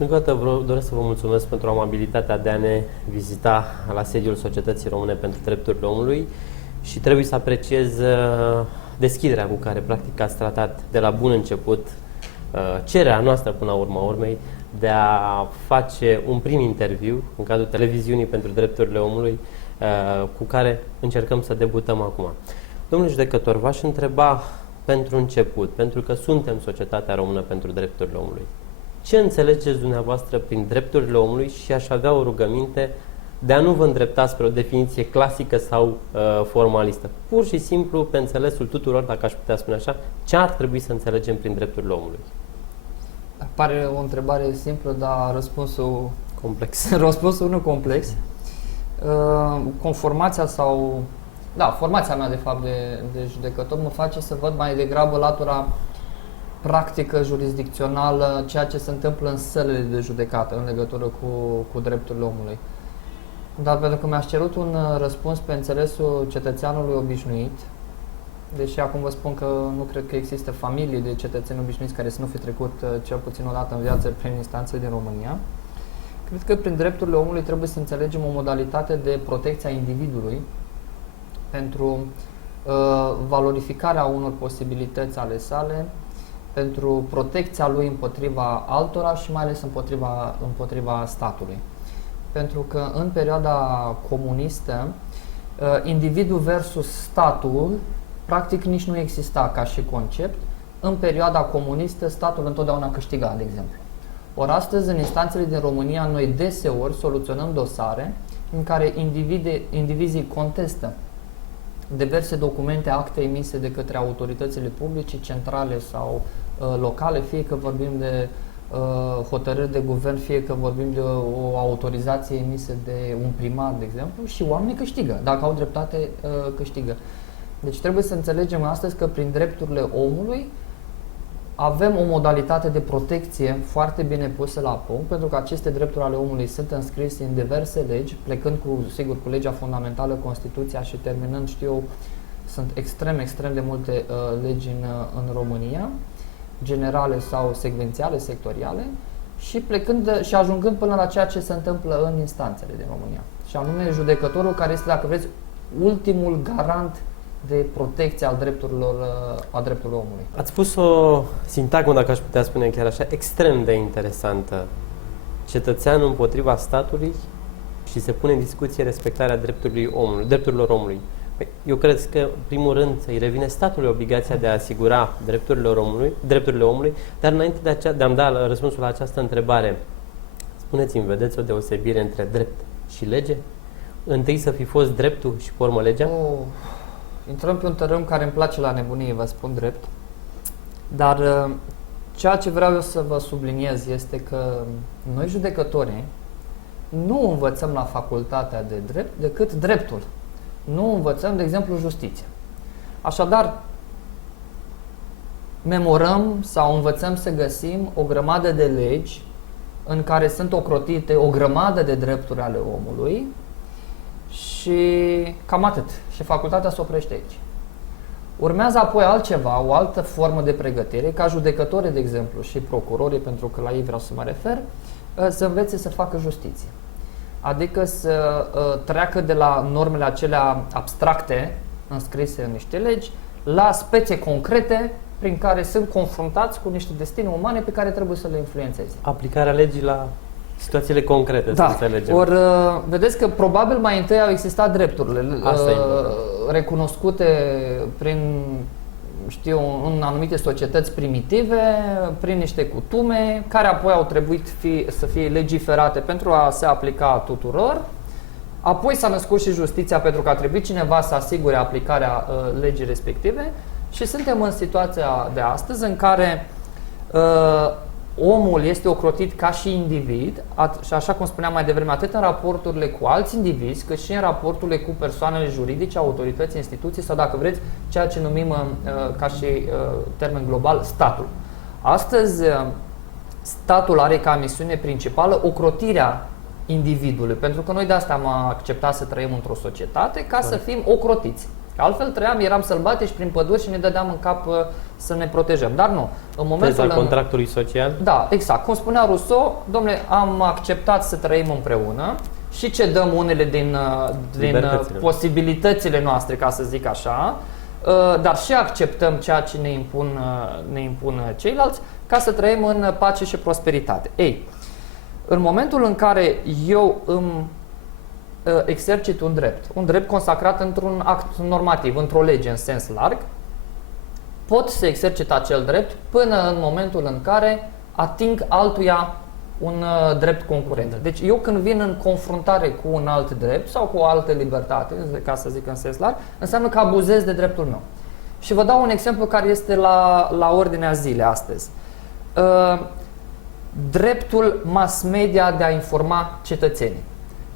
Încă o dată doresc să vă mulțumesc pentru amabilitatea de a ne vizita la sediul Societății Române pentru Drepturile Omului și trebuie să apreciez deschiderea cu care practic ați tratat de la bun început cererea noastră până la urma urmei de a face un prim interviu în cadrul televiziunii pentru drepturile omului cu care încercăm să debutăm acum. Domnule judecător, v-aș întreba pentru început, pentru că suntem Societatea Română pentru Drepturile Omului. Ce înțelegeți dumneavoastră prin drepturile omului și aș avea o rugăminte de a nu vă îndrepta spre o definiție clasică sau formalistă. Pur și simplu, pe înțelesul tuturor, dacă aș putea spune așa, ce ar trebui să înțelegem prin drepturile omului? Pare o întrebare simplă, dar răspunsul complex. Răspunsul nu complex. Conformația sau... Da, formația mea, de fapt, de judecător mă face să văd mai degrabă latura practică, jurisdicțională, ceea ce se întâmplă în sălile de judecată în legătură cu drepturile omului. Dar pentru că mi-aș cerut un răspuns pe înțelesul cetățeanului obișnuit, deși acum vă spun că nu cred că există familii de cetățeni obișnuiți care să nu fi trecut cel puțin o dată în viață prin instanțele din România, cred că prin drepturile omului trebuie să înțelegem o modalitate de protecție a individului pentru valorificarea unor posibilități ale sale, pentru protecția lui împotriva altora și mai ales împotriva statului. Pentru că în perioada comunistă, individul versus statul practic nici nu exista ca și concept. În perioada comunistă, statul întotdeauna câștiga, de exemplu. Ori astăzi, în instanțele din România, noi deseori soluționăm dosare în care indivizii contestă diverse documente, acte emise de către autoritățile publice, centrale sau locale, fie că vorbim de hotărâri de guvern, fie că vorbim de o autorizație emisă de un primar, de exemplu, și oamenii câștigă. Dacă au dreptate, câștigă. Deci trebuie să înțelegem astăzi că prin drepturile omului avem o modalitate de protecție foarte bine pusă la punct, pentru că aceste drepturi ale omului sunt înscrise în diverse legi, plecând sigur cu legea fundamentală, Constituția, și terminând, sunt extrem de multe legi în România, generale sau secvențiale, sectoriale, și ajungând până la ceea ce se întâmplă în instanțele din România. Și anume judecătorul, care este, dacă vreți, ultimul garant de protecție a drepturilor omului. Ați spus o sintagmă, dacă aș putea spune chiar așa, extrem de interesantă. Cetățeanul împotriva statului și se pune în discuție respectarea drepturilor omului. Eu cred că, în primul rând, îi revine statului obligația de a asigura drepturile omului, dar înainte de a-mi da răspunsul la această întrebare, spuneți-mi, vedeți o deosebire între drept și lege? Întâi să fi fost dreptul și pe urmă legea? Intrăm pe un tărâm care îmi place la nebunie, vă spun drept, dar ceea ce vreau eu să vă subliniez este că noi, judecătorii, nu învățăm la facultatea de drept decât dreptul. Nu învățăm, de exemplu, justiția. Așadar, memorăm sau învățăm să găsim o grămadă de legi în care sunt ocrotite o grămadă de drepturi ale omului și cam atât. Și facultatea se oprește aici. Urmează apoi altceva, o altă formă de pregătire, ca judecătorii, de exemplu, și procurorii, pentru că la ei vreau să mă refer, să învețe să facă justiție. Adică să treacă de la normele acelea abstracte, înscrise în niște legi, la spețe concrete prin care sunt confruntați cu niște destine umane pe care trebuie să le influențeze. Aplicarea legii la situațiile concrete, da. Să înțelegem. Ori vedeți că probabil mai întâi au existat drepturile recunoscute prin, în anumite societăți primitive, prin niște cutume, care apoi au trebuit să fie legiferate pentru a se aplica tuturor. Apoi s-a născut și justiția, pentru că a trebuit cineva să asigure aplicarea legii respective, și suntem în situația de astăzi în care omul este ocrotit ca și individ, și așa cum spuneam mai devreme, atât în raporturile cu alți indivizi, cât și în raporturile cu persoanele juridice, autorități, instituții sau, dacă vreți, ceea ce numim ca și termen global statul. Astăzi, statul are ca misiune principală ocrotirea individului, pentru că noi de asta am acceptat să trăim într-o societate, ca să fim ocrotiți. Altfel eram sălbatici prin păduri și ne dădeam în cap să ne protejăm. Dar nu. În momentul Teza contractului social? Da, exact. Cum spunea Rousseau, domnule, am acceptat să trăim împreună și cedăm unele din posibilitățile noastre, ca să zic așa, dar și acceptăm ceea ce ne impun ceilalți ca să trăim în pace și prosperitate. Ei, în momentul în care eu îmi exercit un drept consacrat într-un act normativ, într-o lege în sens larg, pot să exercit acel drept până în momentul în care ating altuia un drept concurent. Deci eu când vin în confruntare cu un alt drept sau cu o altă libertate, ca să zic în sens larg, înseamnă că abuzez de dreptul meu. Și vă dau un exemplu care este la ordinea zilei astăzi. Dreptul mass media de a informa cetățenii.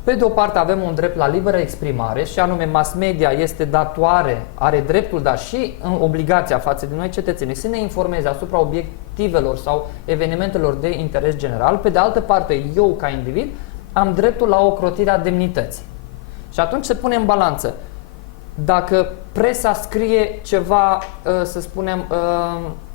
Pe de o parte avem un drept la liberă exprimare și anume mass media este datoare, are dreptul, dar și obligația față de noi cetățenii să ne informeze asupra obiectivelor sau evenimentelor de interes general. Pe de altă parte, eu ca individ am dreptul la ocrotirea demnității. Și atunci se pune în balanță. Dacă presa scrie ceva, să spunem,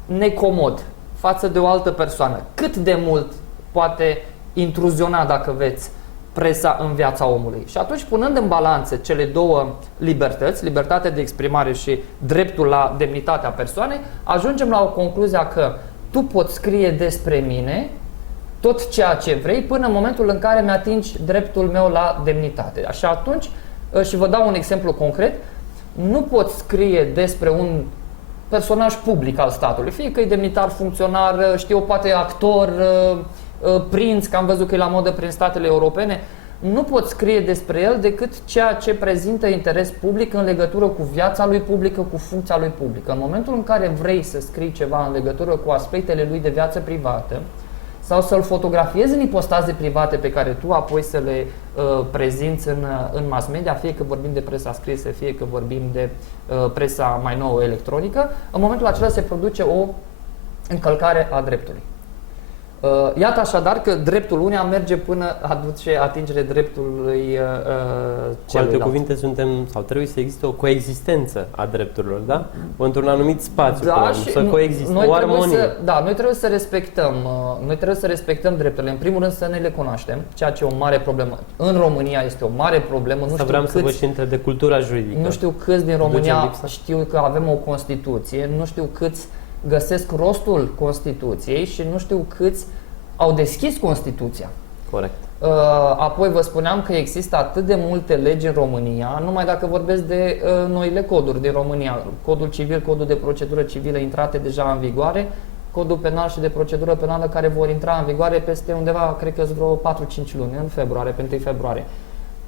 necomod față de o altă persoană, cât de mult poate intruziona, dacă veți, presa în viața omului? Și atunci, punând în balanță cele două libertăți, libertatea de exprimare și dreptul la demnitatea persoanei, ajungem la o concluzie că tu poți scrie despre mine tot ceea ce vrei până în momentul în care mi-atingi dreptul meu la demnitate. Și atunci, și vă dau un exemplu concret, nu poți scrie despre un personaj public al statului, fie că e demnitar, funcționar, știu, poate actor, prinț, că am văzut că e la modă prin statele europene, nu poți scrie despre el decât ceea ce prezintă interes public în legătură cu viața lui publică, cu funcția lui publică. În momentul în care vrei să scrii ceva în legătură cu aspectele lui de viață privată sau să-l fotografiezi în ipostaze private pe care tu apoi să le prezinți în mass media, fie că vorbim de presa scrisă, fie că vorbim de presa mai nouă electronică, în momentul acela se produce o încălcare a dreptului. Iată așadar că dreptul uneia merge până aduce atingere dreptului celuilalt. Cu alte cuvinte, trebuie să existe o coexistență a drepturilor, da? Într-un anumit spațiu, da, să coexiste o armonie. Noi trebuie să respectăm drepturile. În primul rând să ne le cunoaștem, ceea ce e o mare problemă. În România este o mare problemă. Să vă și întreb de cultura juridică. Nu știu câți din România știu că avem o Constituție, nu știu câți găsesc rostul Constituției și nu știu câți au deschis Constituția. Corect. Apoi vă spuneam că există atât de multe legi în România, numai dacă vorbesc de noile coduri din România. Codul civil, codul de procedură civilă intrate deja în vigoare, codul penal și de procedură penală care vor intra în vigoare peste undeva, cred că vreo 4-5 luni, în februarie, pe 1 februarie.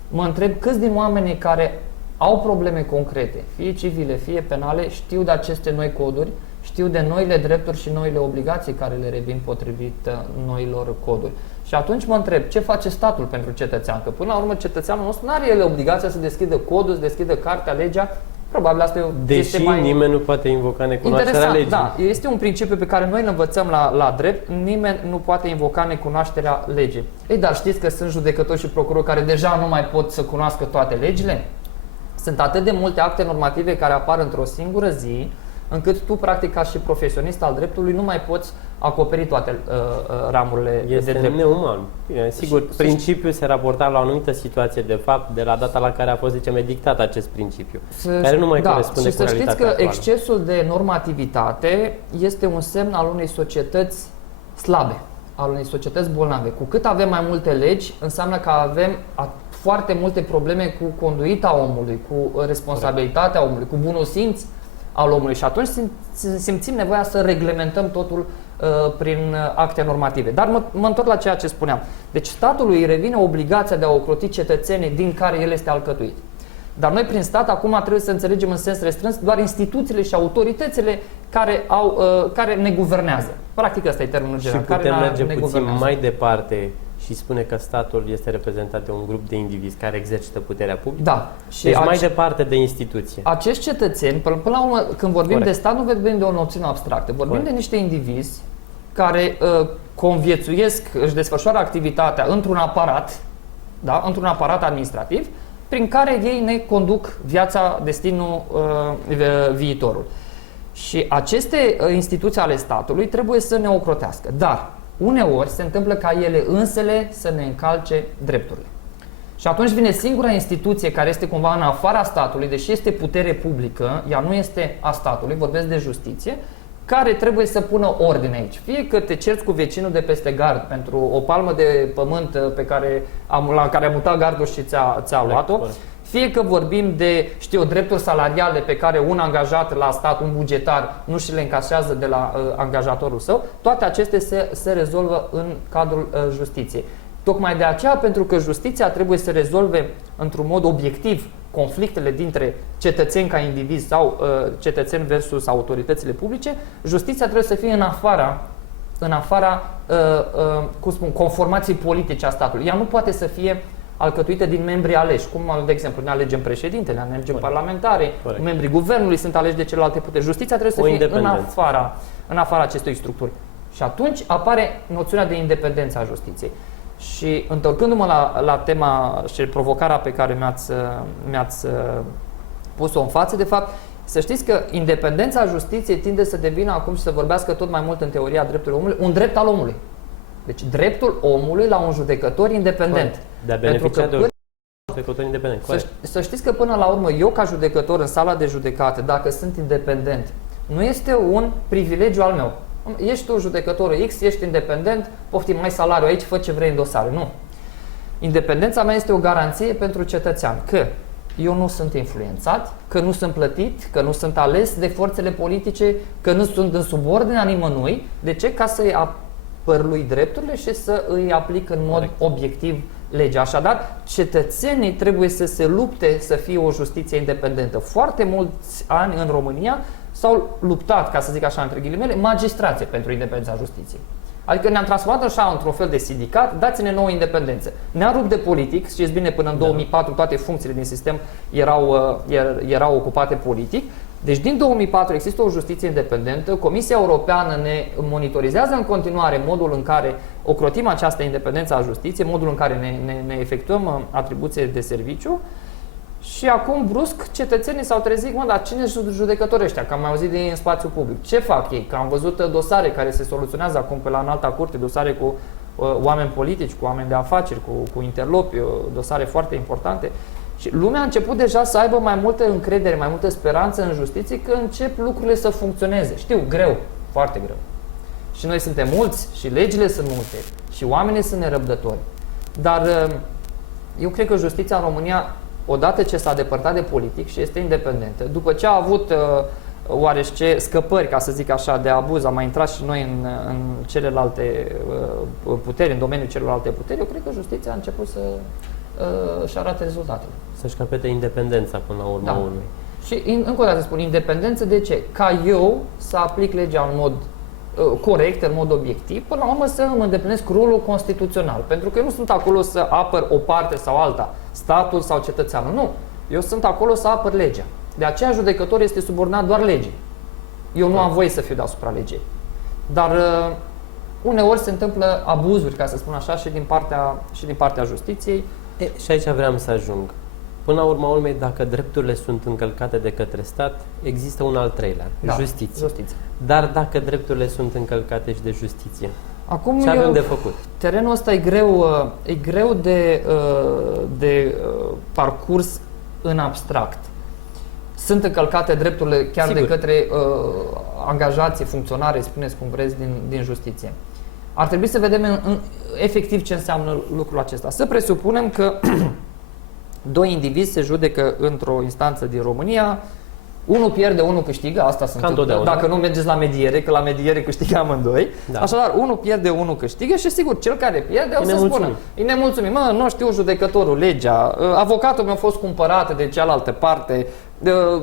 Mă întreb câți din oamenii care au probleme concrete, fie civile, fie penale, știu de aceste noi coduri, știu de noile drepturi și noile obligații care le revin potrivit noilor coduri. Și atunci mă întreb, ce face statul pentru cetățean? Că până la urmă cetățeanul nostru nu are el obligația să deschidă codul, să deschidă cartea, legea. Probabil asta este mai nimeni nu poate invoca necunoașterea legii. Da, este un principiu pe care noi îl învățăm la drept, nimeni nu poate invoca necunoașterea legii. Ei, dar știți că sunt judecători și procurori care deja nu mai pot să cunoască toate legile? Sunt atât de multe acte normative care apar într-o singură zi, încât tu, practic, ca și profesionist al dreptului, nu mai poți acoperi toate ramurile de drept. Este neuman. Bine, sigur, principiul se raporta la o anumită situație, de fapt, de la data la care a fost, zicem, edictat acest principiu, care nu mai corespunde cu realitatea actuală. Și să știți că excesul de normativitate este un semn al unei societăți slabe, al unei societăți bolnave. Cu cât avem mai multe legi, înseamnă că avem foarte multe probleme cu conduita omului, cu responsabilitatea omului, cu bunul simț al omului și atunci simțim nevoia să reglementăm totul prin acte normative. Dar mă întorc la ceea ce spuneam. Deci statului îi revine obligația de a ocroti cetățenii din care el este alcătuit. Dar noi prin stat acum trebuie să înțelegem în sens restrâns doar instituțiile și autoritățile care ne guvernează. Practic ăsta e termenul general. Și putem merge puțin mai departe și spune că statul este reprezentat de un grup de indivizi care exercită puterea publică? Da. Și deci mai departe de instituție. Acești cetățeni, până la urmă, când vorbim de stat, nu vorbim de o noțiune abstractă. Vorbim de niște indivizi care conviețuiesc, își desfășoară activitatea într-un aparat, da? Într-un aparat administrativ, prin care ei ne conduc viața, destinul, viitorul. Și aceste instituții ale statului trebuie să ne ocrotească. Dar uneori se întâmplă ca ele însele să ne încalce drepturile. Și atunci vine singura instituție care este cumva în afara statului, deși este putere publică, ea nu este a statului, vorbesc de justiție, care trebuie să pună ordine aici. Fie că te cerți cu vecinul de peste gard pentru o palmă de pământ la care a mutat gardul și ți-a luat-o, fie că vorbim de, drepturi salariale pe care un angajat la stat, un bugetar, nu și le încasează de la angajatorul său, toate acestea se rezolvă în cadrul justiției. Tocmai de aceea, pentru că justiția trebuie să rezolve într-un mod obiectiv conflictele dintre cetățeni ca indivizi sau cetățeni versus autoritățile publice, justiția trebuie să fie în afara conformației politice a statului. Ea nu poate să fie alcătuită din membri aleși, cum, de exemplu, ne alegem președintele, ne alegem parlamentare, membrii guvernului sunt aleși de celelalte puteri. Justiția trebuie să fie în afara acestei structuri. Și atunci apare noțiunea de independență a justiției. Și întorcându-mă la tema și provocarea pe care mi-ați pus-o în față, de fapt, să știți că independența justiției tinde să devină acum și să vorbească tot mai mult în teoria drepturilor omului, un drept al omului. Deci dreptul omului la un judecător independent. De a beneficia de un judecător independent. Să știți că până la urmă, eu ca judecător în sala de judecată, dacă sunt independent, nu este un privilegiu al meu. Ești tu judecătorul X, ești independent, poftim, mai salariu aici, fă ce vrei în dosare. Nu. Independența mea este o garanție pentru cetățean că eu nu sunt influențat, că nu sunt plătit, că nu sunt ales de forțele politice, că nu sunt în subordinea nimănui. De ce? Ca să-i apăr lui drepturile și să îi aplic în mod obiectiv legea. Așadar, cetățenii trebuie să se lupte să fie o justiție independentă. Foarte mulți ani în România s-au luptat, ca să zic așa între ghilimele, magistrație pentru independența justiției. Adică ne-am transformat așa într-un fel de sindicat, dați-ne nouă independență. Ne-am rupt de politic, știți bine, până în 2004 toate funcțiile din sistem erau ocupate politic. Deci din 2004 există o justiție independentă, Comisia Europeană ne monitorizează în continuare modul în care ocrotim această independență a justiției, modul în care ne efectuăm atribuție de serviciu. Și acum, brusc, cetățenii s-au trezit, dar cine sunt judecătorii ăștia? Că am mai auzit în spațiu public. Ce fac ei? Că am văzut dosare care se soluționează acum pe la înalta curte, dosare cu oameni politici, cu oameni de afaceri, cu interlopi, dosare foarte importante. Și lumea a început deja să aibă mai multă încredere, mai multă speranță în justiție că încep lucrurile să funcționeze. Știu, greu, foarte greu. Și noi suntem mulți și legile sunt multe și oamenii sunt nerăbdători. Dar eu cred că justiția în România, odată ce s-a depărtat de politic și este independentă, după ce a avut oarește scăpări, ca să zic așa, de abuz, am mai intrat și noi în celelalte puteri, în domeniul celelalte puteri, eu cred că justiția a început să-și arate rezultatele. Să-și capete independența până la urma urmei. Și încă o dată spun, independență de ce? Ca eu să aplic legea în mod corect, în mod obiectiv, până la urmă să îmi îndeplinesc rolul constituțional. Pentru că eu nu sunt acolo să apăr o parte sau alta, statul sau cetățeanul. Nu. Eu sunt acolo să apăr legea. De aceea judecătorul este subordonat doar legii. Eu nu am voie să fiu deasupra legii. Dar uneori se întâmplă abuzuri, ca să spun așa, și din partea justiției. Și aici vreau să ajung. Până la urma urmei, dacă drepturile sunt încălcate de către stat, există un al treilea, justiție. Dar dacă drepturile sunt încălcate și de justiție, acum ce avem de făcut? Terenul ăsta e greu de parcurs în abstract. Sunt încălcate drepturile chiar de către angajații, funcționari, spuneți cum vreți, din justiție. Ar trebui să vedem efectiv ce înseamnă lucrul acesta. Să presupunem că doi indivizi se judecă într-o instanță din România, unul pierde, unul câștigă, asta se întâmplă. Dacă nu mergeți la mediere, că la mediere câștigă amândoi. Da. Așadar, unul pierde, unul câștigă și sigur, cel care pierde o să spună: e nemulțumit, nu știu judecătorul, legea, avocatul meu a fost cumpărat de cealaltă parte,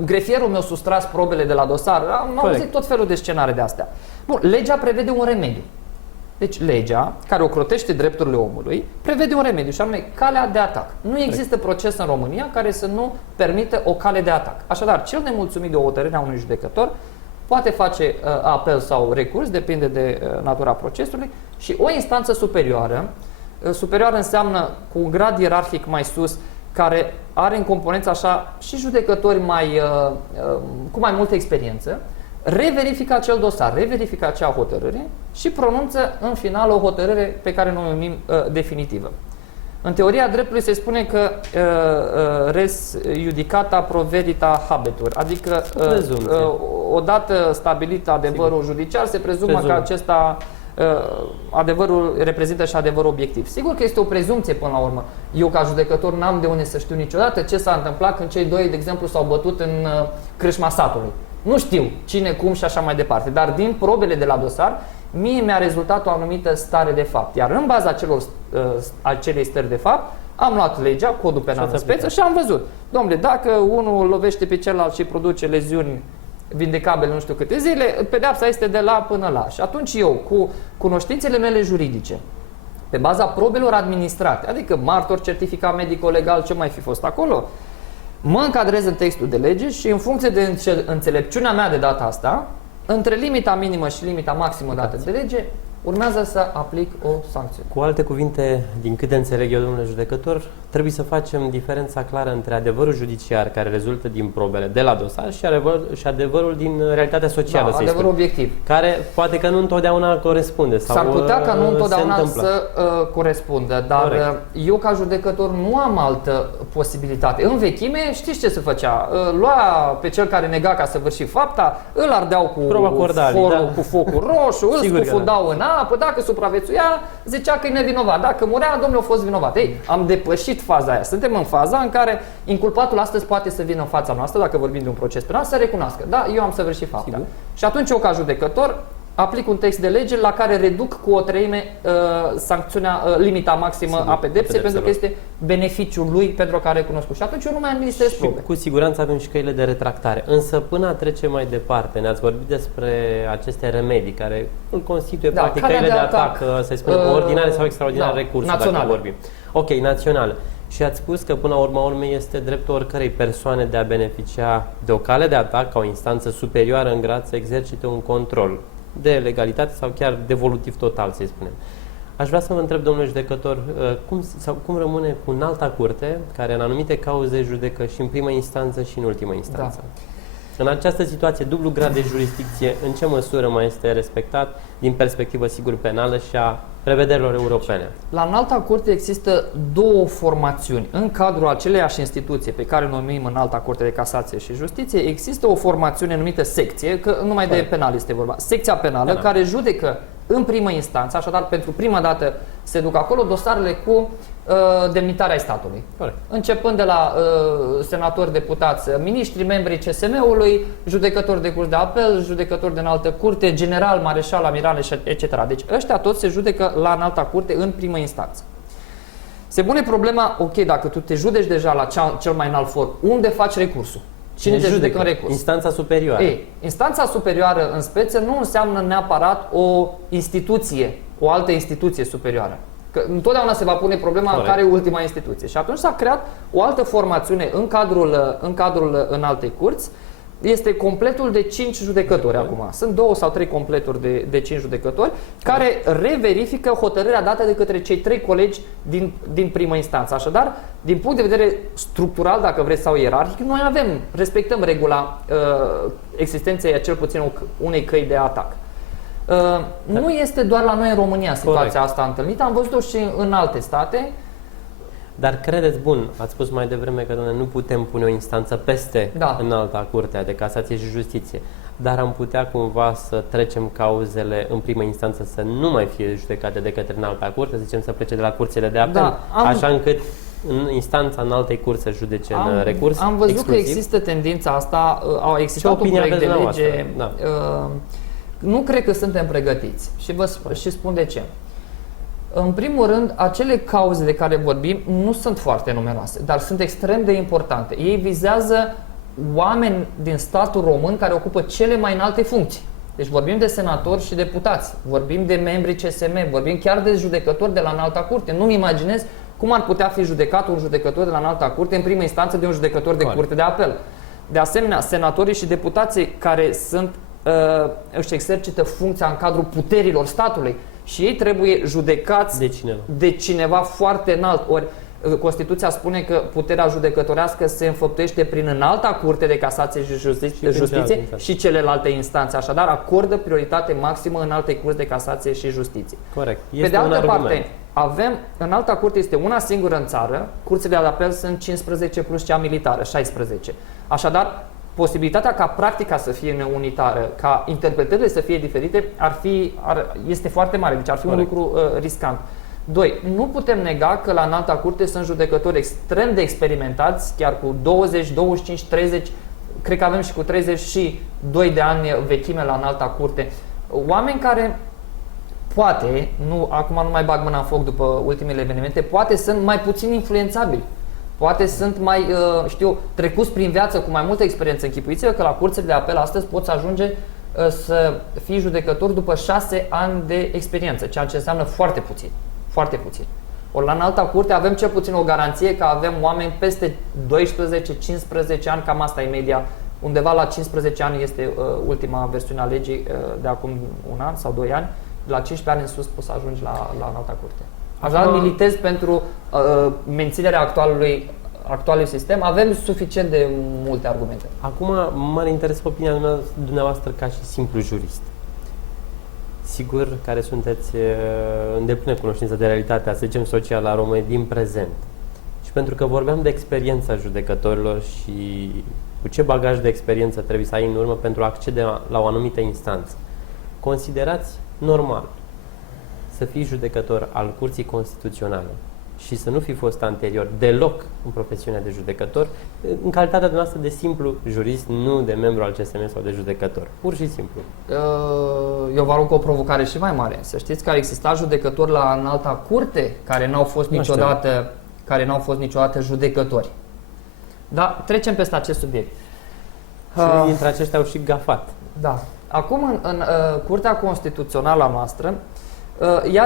grefierul meu sustras probele de la dosar. Am auzit tot felul de scenarii de astea. Bun, legea prevede un remediu. Deci legea, care ocrotește drepturile omului, prevede un remediu și anume calea de atac. Nu există proces în România care să nu permită o cale de atac. Așadar, cel nemulțumit de o hotărâre a unui judecător poate face apel sau recurs, depinde de natura procesului, și o instanță superioară, superioară înseamnă cu un grad ierarhic mai sus, care are în componență așa și judecători cu mai multă experiență, reverifică acel dosar, reverifică acea hotărâre și pronunță în final o hotărâre pe care noi o numim definitivă. În teoria dreptului se spune că res judicata pro verita habetur, adică odată stabilit adevărul judiciar, se prezumă că acesta adevărul reprezintă și adevărul obiectiv. Sigur că este o prezumție până la urmă. Eu ca judecător n-am de unde să știu niciodată ce s-a întâmplat când cei doi, de exemplu, s-au bătut în crâșma satului. Nu știu cine, cum și așa mai departe, dar din probele de la dosar, mie mi-a rezultat o anumită stare de fapt. Iar în baza acelei stări de fapt, am luat legea, codul penal în speță și am văzut. Dom'le, dacă unul lovește pe celălalt și produce leziuni vindecabile nu știu câte zile, pedeapsa este de la până la. Și atunci eu, cu cunoștințele mele juridice, pe baza probelor administrate, adică martor, certificat medico-legal, ce mai fi fost acolo, mă încadrez în textul de lege și în funcție de înțelepciunea mea de data asta, între limita minimă și limita maximă dată de lege, urmează să aplic o sancțiune. Cu alte cuvinte, din câte înțeleg eu, domnule judecător, trebuie să facem diferența clară între adevărul judiciar care rezultă din probele de la dosar și adevărul din realitatea socială, da, adevărul obiectiv. Care poate că nu întotdeauna corespunde. S-ar putea ca nu întotdeauna să corespundă, dar corect. Eu ca judecător nu am altă posibilitate. În vechime, știți ce se făcea? Lua pe cel care nega că a săvârșit fapta, îl ardeau cu focul roșu, îl scufundau în apă, dacă supraviețuia, zicea că e nevinovat. Dacă murea, domnule, a fost vinovat. Ei, am depășit faza aia. Suntem în faza în care inculpatul astăzi poate să vină în fața noastră, dacă vorbim de un proces penal, să recunoască. Da, eu am săvârșit fapta. Sigur. Și atunci eu, ca judecător, aplic un text de lege la care reduc cu o treime sancțiunea, limita maximă a pedepsei, pentru că este beneficiul lui pentru care a recunoscut. Și atunci eu nu mai administrez probe. Cu siguranță avem și căile de retractare. Însă până a trece mai departe, ne-ați vorbit despre aceste remedii care îl constituie practic căile de atac, să spunem, ordinare sau extraordinare recursul, dacă vorbim. Ok, național. Și ați spus că până la urma urmei este dreptul oricărei persoane de a beneficia de o cale de atac ca o instanță superioară în grad să exercite un control de legalitate sau chiar devolutiv total, să-i spunem. Aș vrea să vă întreb, domnule judecător, cum rămâne cu înalta curte, care în anumite cauze judecă și în primă instanță și în ultimă instanță? Da. În această situație, dublu grad de jurisdicție, în ce măsură mai este respectat din perspectivă, sigur, penală și a prevederilor europene? La înalta curte există două formațiuni. În cadrul aceleiași instituție pe care o numim Înalta Curte de Casație și Justiție, există o formațiune numită secție, că numai de penal este vorba. Secția penală, care judecă în primă instanță, așadar pentru prima dată se duc acolo dosarele cu demnitarea ai statului. Corect. Începând de la senatori, deputați, miniștri, membrii CSM-ului, judecători de curs de apel, judecători de înaltă curte, general, mareșal, amirale, etc. Deci ăștia toți se judecă la înalta curte în primă instanță. Se pune problema, ok, dacă tu te judeci deja la cel mai înalt for, unde faci recursul? Cine te judecă în recurs? Instanța superioară. Ei, instanța superioară în speță nu înseamnă neapărat o instituție, o altă instituție superioară. Că întotdeauna se va pune problema în care e ultima instituție. Și atunci s-a creat o altă formațiune în cadrul înaltei curți. Este completul de 5 judecători acum. Sunt 2 sau 3 completuri de 5 judecători care reverifică hotărârea dată de către cei 3 colegi din primă instanță. Așadar, din punct de vedere structural, dacă vreți, sau ierarhic, noi respectăm regula existenței a cel puțin unei căi de atac. Nu este doar la noi în România situația asta întâlnită, am văzut-o și în alte state. Dar credeți, bun, ați spus mai devreme că nu putem pune o instanță peste Înalta Curte de Casație și Justiție, dar am putea cumva să trecem cauzele în primă instanță să nu mai fie judecate de către Înalta Curte, să zicem să plece de la curțile de apel, așa încât în instanța Înaltei Curți să judece în recurs. Am văzut exclusiv că există tendința asta, au existat un proiect de lege. Nu cred că suntem pregătiți și spun de ce. În primul rând, acele cauze de care vorbim nu sunt foarte numeroase, dar sunt extrem de importante. Ei vizează oameni din statul român care ocupă cele mai înalte funcții. Deci vorbim de senatori și deputați, vorbim de membri CSM, vorbim chiar de judecători de la Înalta Curte. Nu-mi imaginez cum ar putea fi judecat un judecător de la Înalta Curte în primă instanță de un judecător de curte de apel. De asemenea, senatorii și deputații care își exercită funcția în cadrul puterilor statului și ei trebuie judecați de cineva foarte înalt. Ori Constituția spune că puterea judecătorească se înfăptuiește prin Înalta Curte de Casație și Justiție și celelalte instanțe. Așadar, acordă prioritate maximă Înaltei Curți de Casație și Justiție. Corect. Pe de altă parte, avem, Înalta Curte este una singură în țară, curțile de apel sunt 15 plus cea militară, 16. Așadar, posibilitatea ca practica să fie unitară, ca interpretările să fie diferite, este foarte mare, deci ar fi un lucru riscant. 2. Nu putem nega că la Înalta Curte sunt judecători extrem de experimentați, chiar cu 20, 25, 30, cred că avem și cu 32 de ani vechime la Înalta Curte. Oameni care poate, acum nu mai bag mâna în foc după ultimele evenimente, poate sunt mai puțin influențabili. Poate sunt mai, trecuți prin viață cu mai multă experiență. Închipuiți-vă că la curțile de apel astăzi poți ajunge să fii judecător după 6 ani de experiență, ceea ce înseamnă foarte puțin. Foarte puțin. Ori la Înalta Curte avem cel puțin o garanție că avem oameni peste 12-15 ani, cam asta e media. Undeva la 15 ani este ultima versiune a legii de acum un an sau 2 ani. La 15 ani în sus poți să ajungi la Înalta Curte. Așa militez pentru menținerea actualului sistem. Avem suficient de multe argumente. Acum mă interesează opinia dumneavoastră ca și simplu jurist. Sigur, care sunteți în deplină cunoștință de realitatea, să zicem, socială a României din prezent. Și pentru că vorbeam de experiența judecătorilor și cu ce bagaj de experiență trebuie să ai în urmă pentru a accede la o anumită instanță, considerați normal să fii judecător al Curții Constituționale și să nu fi fost anterior deloc în profesiunea de judecător, în calitatea noastră de simplu jurist, nu de membru al CSM sau de judecător. Pur și simplu. Eu vă arunc o provocare și mai mare. Să știți că au existat judecători la Înalta Curte care n-au fost niciodată judecători. Dar trecem peste acest subiect. Și dintre aceștia au și gafat. Da. Acum, în Curtea Constituțională a noastră, ea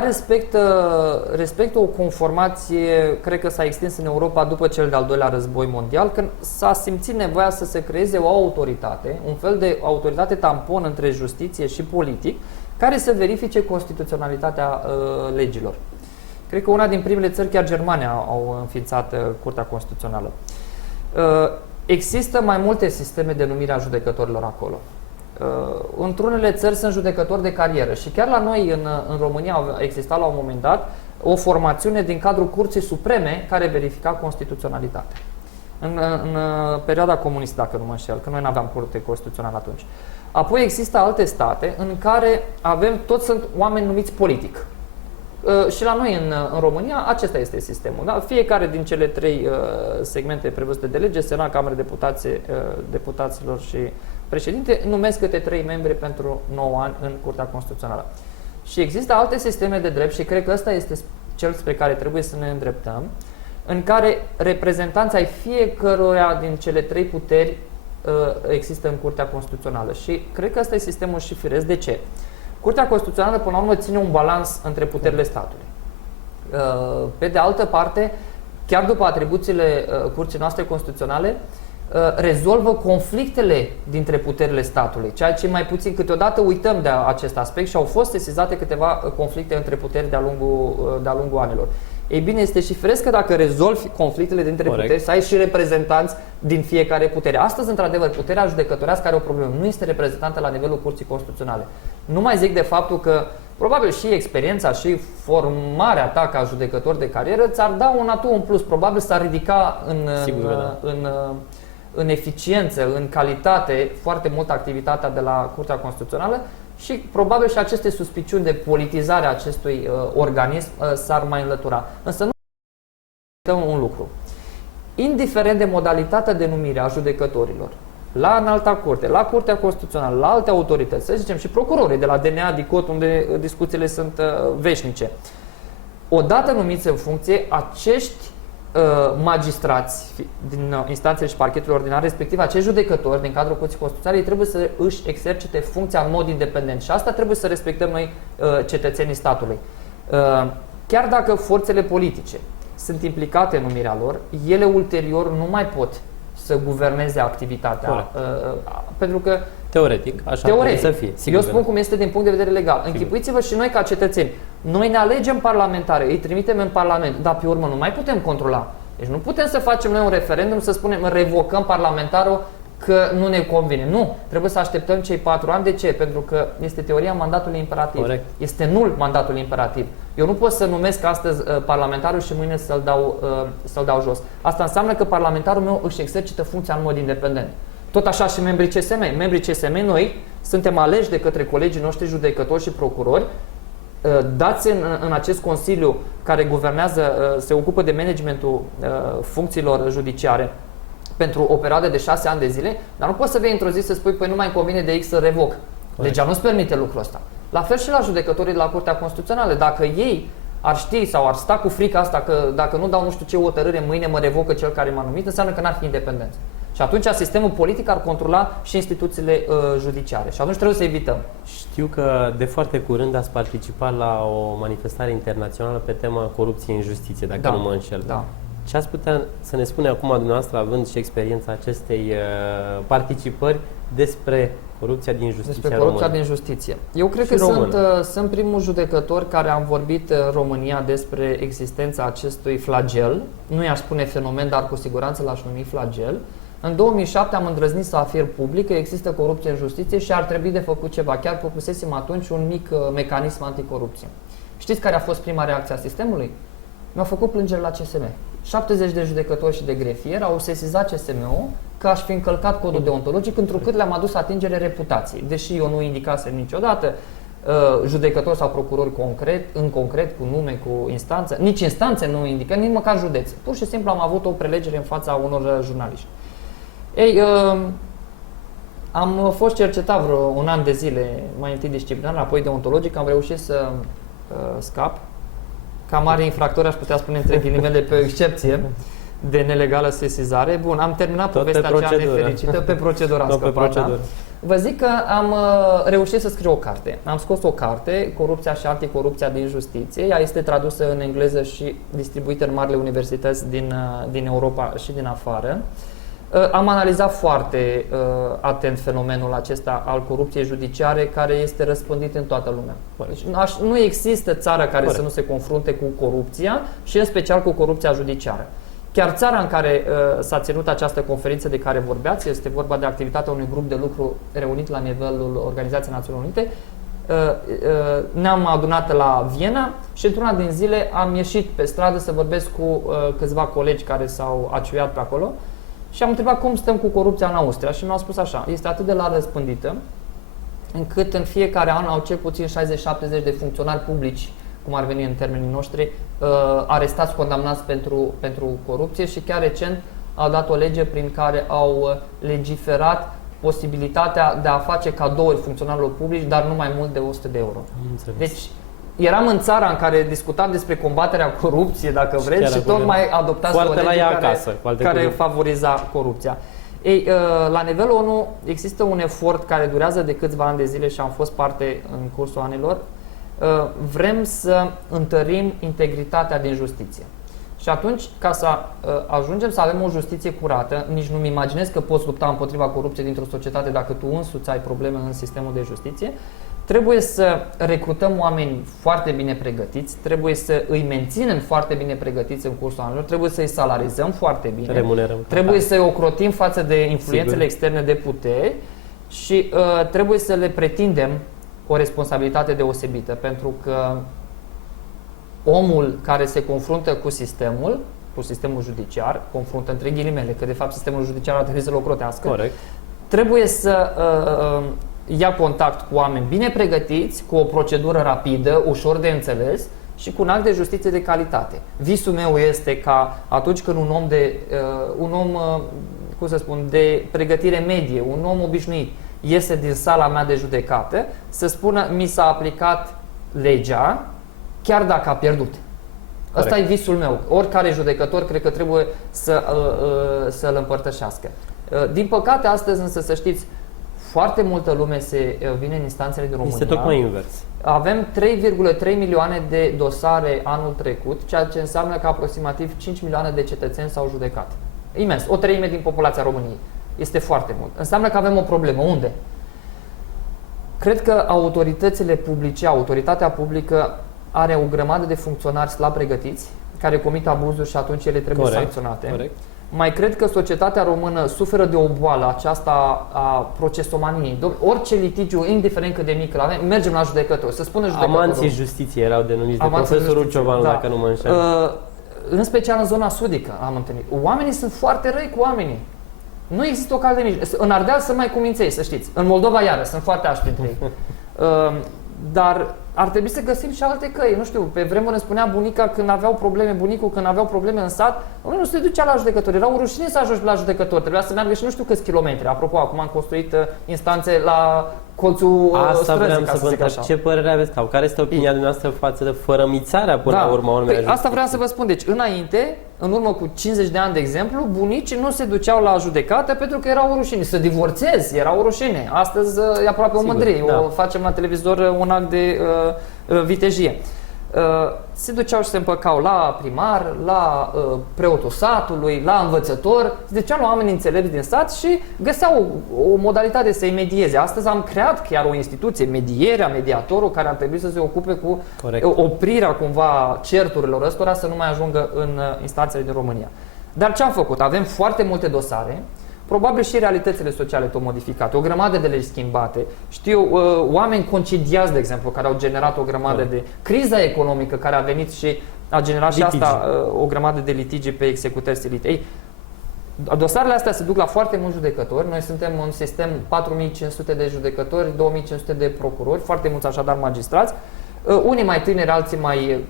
respectă o conformație, cred că s-a extins în Europa după cel de-al doilea război mondial, când s-a simțit nevoia să se creeze o autoritate, un fel de autoritate tampon între justiție și politic, care să verifice constituționalitatea legilor. Cred că una din primele țări, chiar Germania, au înființat Curtea Constituțională. Există mai multe sisteme de numire a judecătorilor acolo. Într-unele țări sunt judecători de carieră și chiar la noi în România exista la un moment dat o formațiune din cadrul Curții Supreme care verifica constituționalitatea. În perioada comunistă, dacă nu mă înșel, că noi nu aveam Curte Constituțională atunci. Apoi există alte state în care toți sunt oameni numiți politic. Și la noi în România acesta este sistemul. Da? Fiecare din cele 3 segmente prevăzute de lege, Senat, Cameră Deputaților și președinte, numesc câte 3 membri pentru 9 ani în Curtea Constituțională. Și există alte sisteme de drept și cred că ăsta este cel spre care trebuie să ne îndreptăm, în care reprezentanța ai fiecăruia din cele 3 puteri există în Curtea Constituțională. Și cred că ăsta e sistemul și firesc. De ce? Curtea Constituțională, până la urmă, ține un balans între puterile statului. Pe de altă parte, chiar după atribuțiile Curții noastre constituționale, rezolvă conflictele dintre puterile statului, ceea ce mai puțin câteodată uităm de acest aspect și au fost sesizate câteva conflicte între puteri de-a lungul anilor. Ei bine, este și firesc că dacă rezolvi conflictele dintre puteri, să ai și reprezentanți din fiecare putere. Astăzi, într-adevăr, puterea judecătorească are o problemă. Nu este reprezentată la nivelul Curții Constituționale. Nu mai zic de faptul că probabil și experiența și formarea ta ca judecător de carieră ți-ar da un atu în plus. Probabil s-ar ridica în eficiență, în calitate, foarte mult activitatea de la Curtea Constituțională și probabil și aceste suspiciuni de politizare a acestui organism s-ar mai înlătura. Însă nu uităm un lucru. Indiferent de modalitatea de numire a judecătorilor, la Înalta Curte, la Curtea Constituțională, la alte autorități, să zicem și procurorii de la DNA, DICOT, unde discuțiile sunt veșnice, odată numiți în funcție, acești magistrați din instanțele și parchetele ordinare, respectiv acești judecători din cadrul Curții Constituționale, ei trebuie să își exercite funcția în mod independent și asta trebuie să respectăm noi, cetățenii statului. Chiar dacă forțele politice sunt implicate în numirea lor, ele ulterior nu mai pot să guverneze activitatea. Pentru că teoretic, așa trebuie să fie. Sigur, eu spun cum este din punct de vedere legal. Închipuiți-vă și noi ca cetățeni. Noi ne alegem parlamentare, îi trimitem în Parlament, dar pe urmă nu mai putem controla. Deci nu putem să facem noi un referendum să spunem revocăm parlamentarul că nu ne convine. Nu, trebuie să așteptăm cei 4 ani. De ce? Pentru că este teoria mandatului imperativ. Corect. Este nul mandatul imperativ. Eu nu pot să numesc astăzi parlamentarul și mâine să-l dau jos. Asta înseamnă că parlamentarul meu își exercită funcția în mod independent. Tot așa și membrii CSM. Membrii CSM, noi suntem aleși de către colegii noștri judecători și procurori, dați în acest consiliu care guvernează, se ocupă de managementul funcțiilor judiciare pentru o perioadă de 6 ani de zile, dar nu poți să vii într-o zi să spui, păi nu mai convine de X să revoc. Legea nu-ți permite lucrul ăsta. La fel și la judecătorii de la Curtea Constituțională. Dacă ei ar ști sau ar sta cu frica asta că dacă nu dau nu știu ce hotărâre, mâine mă revocă cel care m-a numit, înseamnă că n-ar fi independență. Și atunci sistemul politic ar controla și instituțiile judiciare. Și atunci trebuie să evităm. Știu că de foarte curând ați participat la o manifestare internațională pe tema corupției în justiție, dacă nu mă înșel. Da. Ce ați putea să ne spune acum dumneavoastră, având și experiența acestei participări, despre corupția din justiție Despre corupția din justiție. Eu cred că sunt primul judecător care am vorbit în România despre existența acestui flagel. Nu i-aș spune fenomen, dar cu siguranță l-aș numi flagel. În 2007 am îndrăznit să afirm public că există corupție în justiție și ar trebui de făcut ceva. Chiar propusesem atunci un mic mecanism anticorupție. Știți care a fost prima reacție a sistemului? Mi-au făcut plângere la CSM. 70 de judecători și de grefieri au sesizat CSM-ul că aș fi încălcat codul deontologic, întrucât le-am adus atingere reputației. Deși eu nu indicasem niciodată judecători sau procurori în concret, cu nume, cu instanță, nici instanțe nu indică, nici măcar județ. Pur și simplu am avut o prelegere în fața unor jurnaliști. Ei, am fost cercetat vreo un an de zile, mai întâi disciplinar, apoi deontologic, am reușit să scap. Ca mare infractor, aș putea spune între ghilimele, pe o excepție de nelegală sesizare. Bun, am terminat povestea aceea nefericită pe procedură. Vă zic că am reușit să scriu o carte. Am scos o carte, Corupția și anticorupția din justiție. Ea este tradusă în engleză și distribuită în marile universități din Europa și din afară. Am analizat foarte atent fenomenul acesta al corupției judiciare, care este răspândit în toată lumea. Deci, nu există țară care să nu se confrunte cu corupția și în special cu corupția judiciară. Chiar țara în care s-a ținut această conferință de care vorbeați, este vorba de activitatea unui grup de lucru reunit la nivelul Organizației Națiunilor Unite, ne-am adunat la Viena și într-una din zile am ieșit pe stradă să vorbesc cu câțiva colegi care s-au aciuiat pe acolo și am întrebat cum stăm cu corupția în Austria și mi-au spus așa: este atât de larg răspândită încât în fiecare an au cel puțin 60-70 de funcționari publici, cum ar veni în termenii noștri, arestați, condamnați pentru corupție și chiar recent au dat o lege prin care au legiferat posibilitatea de a face cadouri funcționarilor publici, dar nu mai mult de 100 de euro. Deci eram în țara în care discutam despre combaterea corupției, dacă vreți, și tocmai adoptați o lege care favoriza corupția. Ei, la nivelul ONU există un efort care durează de câțiva ani de zile și am fost parte în cursul anilor. Vrem să întărim integritatea din justiție. Și atunci, ca să ajungem să avem o justiție curată, nici nu-mi imaginez că poți lupta împotriva corupției dintr-o societate dacă tu însuți ai probleme în sistemul de justiție, trebuie să recrutăm oameni foarte bine pregătiți, trebuie să îi menținem foarte bine pregătiți în cursul anilor, trebuie să îi salarizăm foarte bine, trebuie să îi ocrotim față de influențele externe de putere și trebuie să le pretindem o responsabilitate deosebită, pentru că omul care se confruntă cu sistemul judiciar, confruntă între ghilimele, că de fapt sistemul judiciar ar trebui să-l ocrotească, corect, trebuie să ia contact cu oameni bine pregătiți, cu o procedură rapidă, ușor de înțeles și cu un act de justiție de calitate. Visul meu este ca atunci când un om de pregătire medie, un om obișnuit, iese din sala mea de judecată, să spună: mi s-a aplicat legea, chiar dacă a pierdut. Ăsta e visul meu. Oricare judecător cred că trebuie să-l împărtășească. Din păcate, astăzi însă, să știți, foarte multă lume vine în instanțele din România. Este tocmai invers. Avem 3,3 milioane de dosare anul trecut, ceea ce înseamnă că aproximativ 5 milioane de cetățeni s-au judecat. Imens. O treime din populația României. Este foarte mult. Înseamnă că avem o problemă. Unde? Cred că autoritățile publice, autoritatea publică are o grămadă de funcționari slab pregătiți, care comit abuzuri și atunci ele trebuie sancționate. Corect. Mai cred că societatea română suferă de o boală aceasta a procesomaniei. Orice litigiu, indiferent cât de mic îl avem, mergem la judecător. Să spună judecătorul. Amanții justiției erau denumiți de profesorul Ciobanu, dacă nu mă înșel. În special în zona sudică am întâlnit. Oamenii sunt foarte răi cu oamenii. Nu există o cale de mijloc. În Ardeal sunt mai cuminței, să știți. În Moldova iară sunt foarte aspri între ei. Dar ar trebui să găsim și alte căi. Nu știu, pe vremuri îmi spunea bunica când aveau probleme, bunicul când aveau probleme în sat, nu se ducea la judecători. Era o rușine să ajungi la judecător. Trebuia să meargă și nu știu câți kilometri. Apropo, acum am construit instanțe la colțul Asta străzii, vreau ca să vă zic întreb. așa. Ce părere aveți? Sau care este opinia dumneavoastră față de fărămițarea până la urma urmei? Păi asta vreau să vă spun. Deci, înainte, în urmă cu 50 de ani, de exemplu, bunicii nu se duceau la judecată pentru că era o rușine. Să divorțezi era o rușine. Astăzi e aproape o mândrie. O facem la televizor un act de vitejie. Se duceau și se împăcau la primar, la preotul satului, la învățător, se duceau la oameni înțelepți din sat și găseau o modalitate să-i medieze. Astăzi am creat chiar o instituție, medierea, mediatorul, care ar trebui să se ocupe cu oprirea cumva certurilor ăstora să nu mai ajungă în instanțele din România. Dar ce am făcut? Avem foarte multe dosare. Probabil și realitățile sociale tot modificate, o grămadă de legi schimbate. Știu, oameni concediați, de exemplu, care au generat o grămadă de... Criza economică care a venit și a generat litigi. Și asta o grămadă de litigi pe executări silite. Ei, dosarele astea se duc la foarte mulți judecători. Noi suntem un sistem 4500 de judecători, 2500 de procurori, foarte mulți așadar magistrați. Unii mai tineri, alții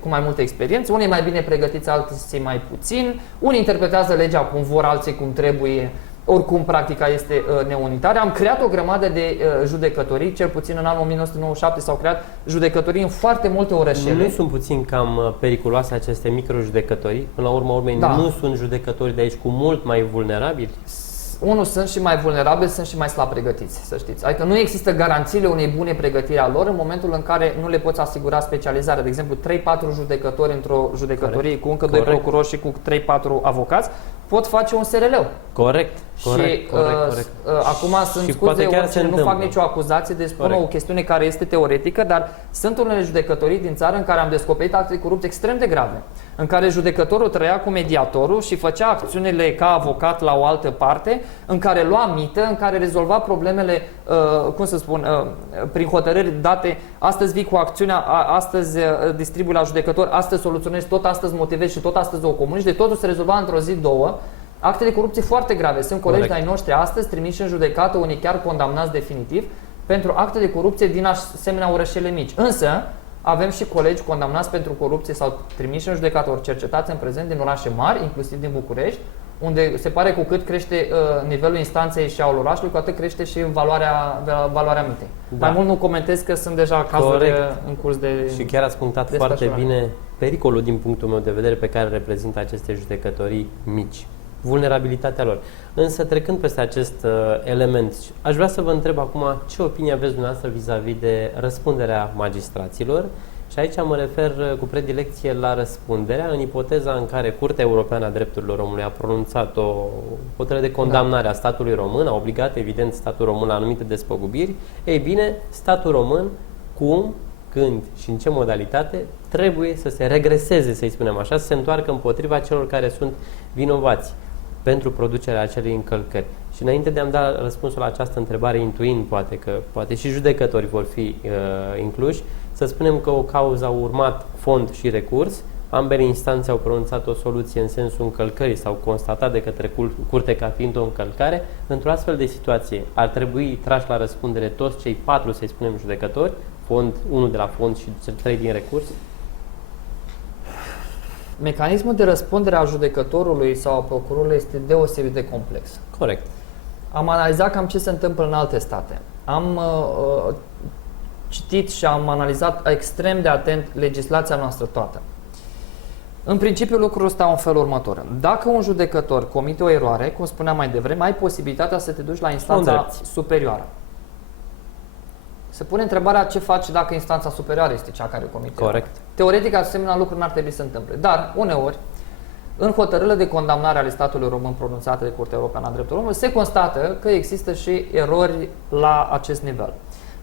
cu mai multă experiență, unii mai bine pregătiți, alții mai puțin. Unii interpretează legea cum vor, alții cum trebuie. Oricum, practica este neunitară. Am creat o grămadă de judecătorii, cel puțin în anul 1997 s-au creat judecătorii în foarte multe orășele. Nu sunt puțin cam periculoase aceste microjudecătorii? Până la urma urmei, nu sunt judecători de aici cu mult mai vulnerabili? Unul, sunt și mai vulnerabili, sunt și mai slab pregătiți, să știți. Adică nu există garanțiile unei bune pregătiri a lor în momentul în care nu le poți asigura specializarea. De exemplu, 3-4 judecători într-o judecătorie cu încă 2 procurori și cu 3-4 avocați pot face un SRL. Corect. Acum sunt scuze, nu fac nicio acuzație, deci spun o chestiune care este teoretică, dar sunt unele judecătorii din țară în care am descoperit acte de corupție extrem de grave, în care judecătorul trăia cu mediatorul și făcea acțiunile ca avocat la o altă parte, în care lua mită, în care rezolva problemele, prin hotărâri date, astăzi vii cu acțiunea, astăzi distribui la judecător, astăzi soluționezi, tot astăzi motivezi și tot astăzi o comunici, de totul se rezolva într-o zi, două. Acte de corupție foarte grave. Sunt colegi de-ai noștri astăzi trimiși în judecată, unii chiar condamnați definitiv, pentru acte de corupție din asemenea orășele mici. Însă, avem și colegi condamnați pentru corupție sau trimiși în judecată ori cercetați în prezent din orașe mari, inclusiv din București, unde se pare cu cât crește nivelul instanței și al orașului, cu atât crește și valoarea mitei. Mai mult nu comentez că sunt deja cazuri în curs de... Și chiar ați punctat foarte bine pericolul din punctul meu de vedere pe care reprezintă aceste judecătorii mici. Vulnerabilitatea lor. Însă, trecând peste acest element, aș vrea să vă întreb acum ce opinie aveți dumneavoastră vis-a-vis de răspunderea magistraților și aici mă refer cu predilecție la răspunderea în ipoteza în care Curtea Europeană a Drepturilor Omului a pronunțat o hotărâre de condamnare a statului român, a obligat evident statul român la anumite despăgubiri. Ei bine, statul român cum, când și în ce modalitate trebuie să se regreseze, să-i spunem așa, să se întoarcă împotriva celor care sunt vinovați pentru producerea acelei încălcări. Și înainte de a-mi da răspunsul la această întrebare, intuind poate și judecătorii vor fi incluși, să spunem că o cauză a urmat fond și recurs, ambele instanțe au pronunțat o soluție în sensul încălcării sau constatat de către curte ca fiind o încălcare. Într-o astfel de situație ar trebui trași la răspundere toți cei 4, să-i spunem, judecători, unul de la fond și 3 din recurs? Mecanismul de răspundere a judecătorului sau a procurorului este deosebit de complex. Corect. Am analizat cam ce se întâmplă în alte state. Am citit și am analizat extrem de atent legislația noastră toată. În principiu, lucrul ăsta în felul următor. Dacă un judecător comite o eroare, cum spuneam mai devreme, ai posibilitatea să te duci la instanța superioară. Se pune întrebarea ce faci dacă instanța superioară este cea care comite. Corect. Teoretic, asemenea lucruri n-ar trebui să se întâmple. Dar, uneori, în hotărârile de condamnare ale statului român pronunțate de Curtea Europeană a Drepturilor Omului se constată că există și erori la acest nivel.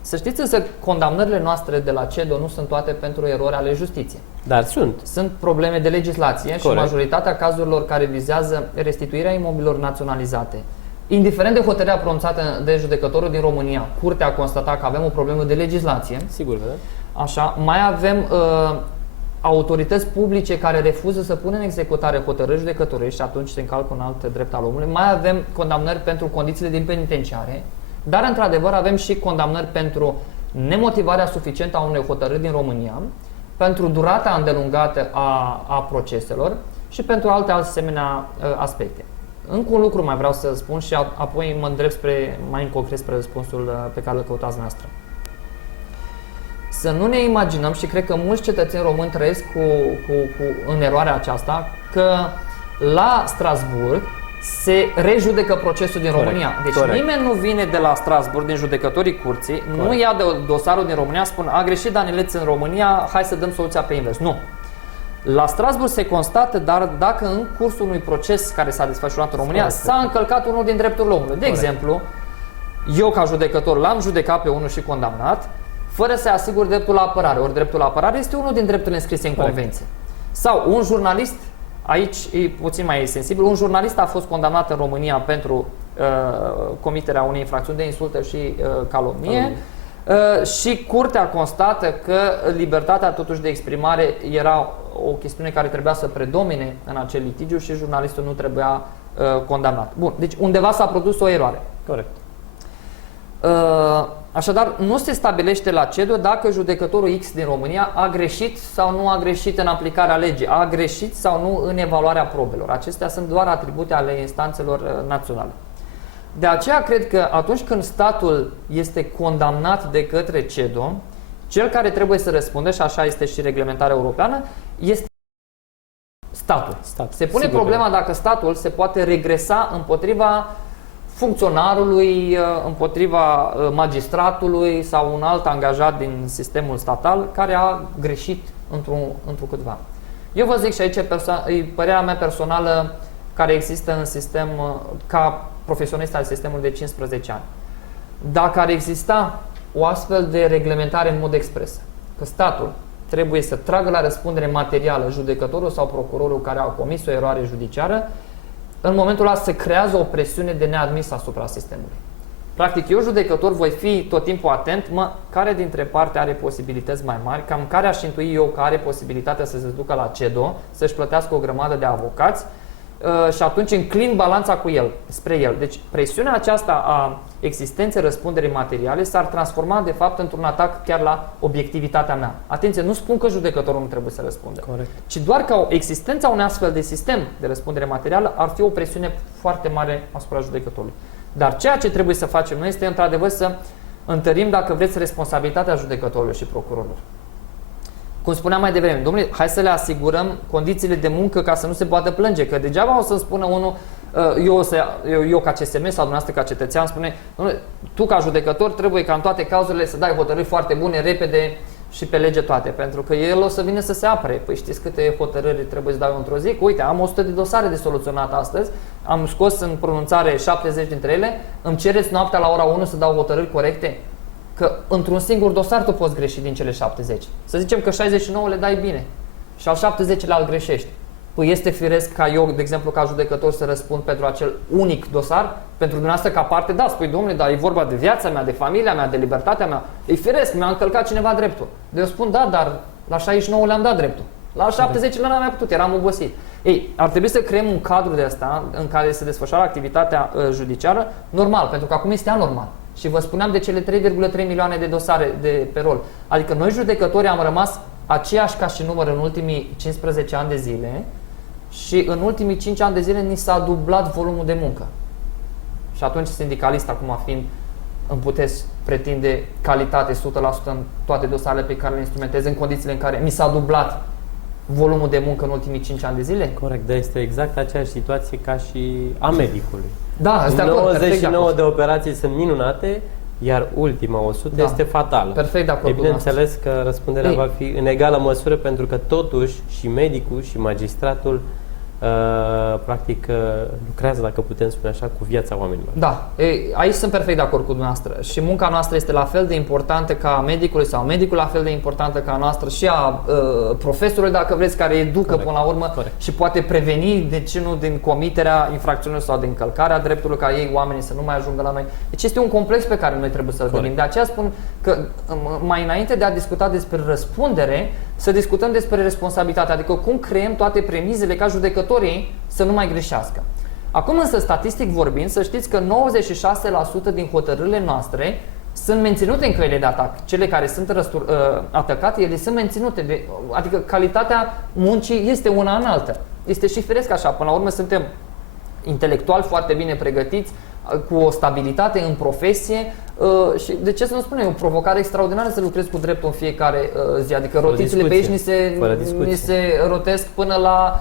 Să știți însă, condamnările noastre de la CEDO nu sunt toate pentru erori ale justiției. Dar sunt. Sunt probleme de legislație. Corect. Și majoritatea cazurilor care vizează restituirea imobililor naționalizate, indiferent de hotărârea pronunțată de judecătorul din România, Curtea a constatat că avem o problemă de legislație. Sigur, așa, mai avem autorități publice care refuză să pună în executare hotărâri judecătorești și atunci se încalcă un alt drept al omului. Mai avem condamnări pentru condițiile din penitenciare, dar într-adevăr avem și condamnări pentru nemotivarea suficientă a unei hotărâri din România, pentru durata îndelungată a proceselor și pentru alte asemenea aspecte. Încă un lucru mai vreau să spun și apoi mă îndrept mai în concret spre răspunsul pe care îl căutați noastră. Să nu ne imaginăm, și cred că mulți cetățeni români trăiesc în eroarea aceasta, că la Strasbourg se rejudecă procesul din România. Deci nimeni nu vine de la Strasbourg, din judecătorii curții, nu ia de dosarul din România, spune a greșit Danileț în România, hai să dăm soluția pe invers. Nu. La Strasbourg se constată, dar dacă în cursul unui proces care s-a desfășurat în România s-a încălcat unul din drepturile omului. De exemplu, eu ca judecător l-am judecat pe unul și condamnat, fără să asigur dreptul la apărare. Ori dreptul la apărare este unul din drepturile înscrise în convenție. Sau un jurnalist, aici e puțin mai sensibil, un jurnalist a fost condamnat în România pentru comiterea unei infracțiuni de insultă și calomnie. Și curtea constată că libertatea totuși de exprimare era o chestiune care trebuia să predomine în acel litigiu și jurnalistul nu trebuia condamnat. Bun, deci undeva s-a produs o eroare. Corect. Așadar, nu se stabilește la CEDO dacă judecătorul X din România a greșit sau nu a greșit în aplicarea legii, a greșit sau nu în evaluarea probelor. Acestea sunt doar atribute ale instanțelor naționale. De aceea cred că atunci când statul este condamnat de către CEDO, cel care trebuie să răspundă, și așa este și reglementarea europeană, este statul. Se pune problema dacă statul se poate regresa împotriva funcționarului, împotriva magistratului sau un alt angajat din sistemul statal care a greșit întrucâtva. Eu vă zic și aici părerea mea personală care există în sistem ca profesionist al sistemului de 15 ani. Dacă ar exista o astfel de reglementare în mod expres, că statul trebuie să tragă la răspundere materială judecătorul sau procurorul care a comis o eroare judiciară, în momentul ăla se creează o presiune de neadmis asupra sistemului. Practic, eu judecător voi fi tot timpul atent, care dintre parte are posibilități mai mari, cam care aș intui eu că are posibilitatea să se ducă la CEDO, să-și plătească o grămadă de avocați și atunci înclin balanța cu el, spre el. Deci presiunea aceasta a existenței răspunderii materiale s-ar transforma de fapt într-un atac chiar la obiectivitatea mea. Atenție, nu spun că judecătorul nu trebuie să răspundă, ci doar că existența unui astfel de sistem de răspundere materială ar fi o presiune foarte mare asupra judecătorului. Dar ceea ce trebuie să facem noi este într-adevăr să întărim, dacă vreți, responsabilitatea judecătorului și procurorilor. Cum spuneam mai devreme, domnule, hai să le asigurăm condițiile de muncă ca să nu se poată plânge, că degeaba o să spună unul, eu ca CSM sau dumneavoastră ca cetățean spune, domnule, tu ca judecător trebuie ca în toate cauzurile să dai hotărâri foarte bune, repede și pe lege toate, pentru că el o să vină să se apere. Păi știți câte hotărâri trebuie să dau într-o zi? Uite, am 100 de dosare de soluționat astăzi, am scos în pronunțare 70 dintre ele, îmi cereți noaptea la ora 1 să dau hotărâri corecte? Că într-un singur dosar tu poți greși din cele 70. Să zicem că 69 le dai bine și al 70-lea îl greșești. Păi este firesc ca eu, de exemplu, ca judecător să răspund pentru acel unic dosar? Pentru dumneavoastră ca parte, da, spui, domnule, dar e vorba de viața mea, de familia mea, de libertatea mea. E firesc, mi-a încălcat cineva dreptul. De eu spun, da, dar la 69 le-am dat dreptul. La 70 n-am mai putut, eram obosit. Ei, ar trebui să creăm un cadru de asta în care se desfășoară activitatea judiciară normal, pentru că acum este anormal. Și vă spuneam de cele 3,3 milioane de dosare pe rol. Adică noi judecătorii am rămas aceiași ca și număr în ultimii 15 ani de zile și în ultimii 5 ani de zile ni s-a dublat volumul de muncă. Și atunci sindicalist, acum fiind, îmi puteți pretinde calitate 100% în toate dosarele pe care le instrumentez în condițiile în care mi s-a dublat volumul de muncă în ultimii 5 ani de zile? Corect, dar este exact aceeași situație ca și a medicului. Da, 99 de operații sunt minunate, iar ultima 100 este fatală. Perfect de acord. E bineînțeles că răspunderea va fi în egală măsură, pentru că totuși și medicul și magistratul practic lucrează, dacă putem spune așa, cu viața oamenilor. Da, aici sunt perfect de acord cu dumneavoastră și munca noastră este la fel de importantă ca a medicului sau medicul la fel de importantă ca a noastră și a profesorului, dacă vreți, care educă Corect. până la urmă și poate preveni, de ce nu, din comiterea infracțiunilor sau din călcarea dreptului ca ei, oamenii, să nu mai ajungă la noi. Deci este un complex pe care noi trebuie să-l gândim. De aceea spun că mai înainte de a discuta despre răspundere, să discutăm despre responsabilitate, adică cum creăm toate premizele ca judecătorii să nu mai greșească. Acum însă, statistic vorbind, să știți că 96% din hotărârile noastre sunt menținute în căile de atac. Cele care sunt atacate, ele sunt menținute. Adică calitatea muncii este una în altă. Este și firesc așa. Până la urmă suntem intelectual foarte bine pregătiți, cu o stabilitate în profesie și de ce să nu spunem, e o provocare extraordinară să lucrezi cu dreptul în fiecare zi, adică rotițele pe aici ni se rotesc până la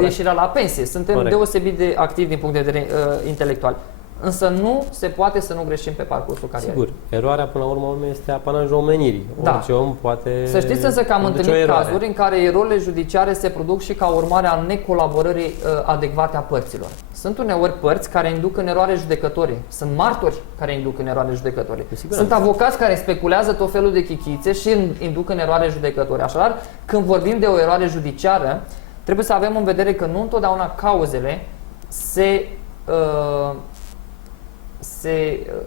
ieșirea la pensie. Suntem deosebit de activi din punct de vedere intelectual. Însă nu se poate să nu greșim pe parcursul carierei. Sigur, eroarea până la urmă este apanajul omenirii. Orice om poate. Să știți însă că am întâlnit cazuri în care erorile judiciare se produc și ca urmare a necolaborării adecvate a părților. Sunt uneori părți care induc în eroare judecătorii. Sunt martori care induc în eroare judecătorii. Sunt avocați care speculează tot felul de chichițe și induc în eroare judecătorii. Așadar, când vorbim de o eroare judiciară, trebuie să avem în vedere că nu întotdeauna cauzele se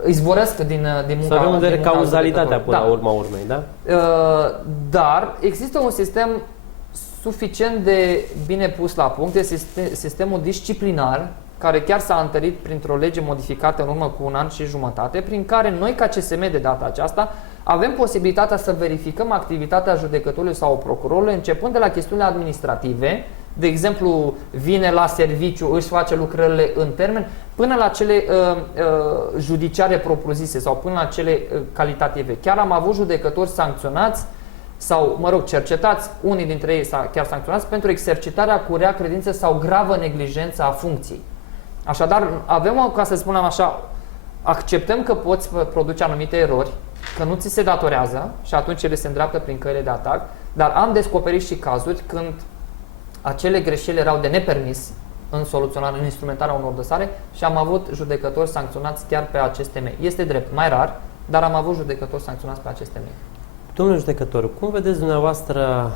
izvorăsc din munca. Să avem în vedere cauzalitatea până la urma urmei, da? Dar există un sistem suficient de bine pus la punct, este sistemul disciplinar, care chiar s-a întărit printr-o lege modificată în urmă cu 1 an și jumătate, prin care noi, ca CSM de data aceasta, avem posibilitatea să verificăm activitatea judecătorului sau procurorului, începând de la chestiunile administrative, de exemplu, vine la serviciu, își face lucrările în termen, până la cele judiciare propriu-zise sau până la cele calitative. Chiar am avut judecători sancționați sau, mă rog, cercetați, unii dintre ei chiar sancționați pentru exercitarea cu rea credință sau gravă neglijență a funcției. Așadar, avem, ca să spunem așa, acceptăm că poți produce anumite erori, că nu ți se datorează și atunci ele se îndreaptă prin căile de atac, dar am descoperit și cazuri când acele greșeli erau de nepermis în soluționarea, în instrumentarea unor dosare și am avut judecători sancționați chiar pe acest temei. Este drept, mai rar, dar am avut judecători sancționați pe acest temei. Domnule judecător, cum vedeți dumneavoastră,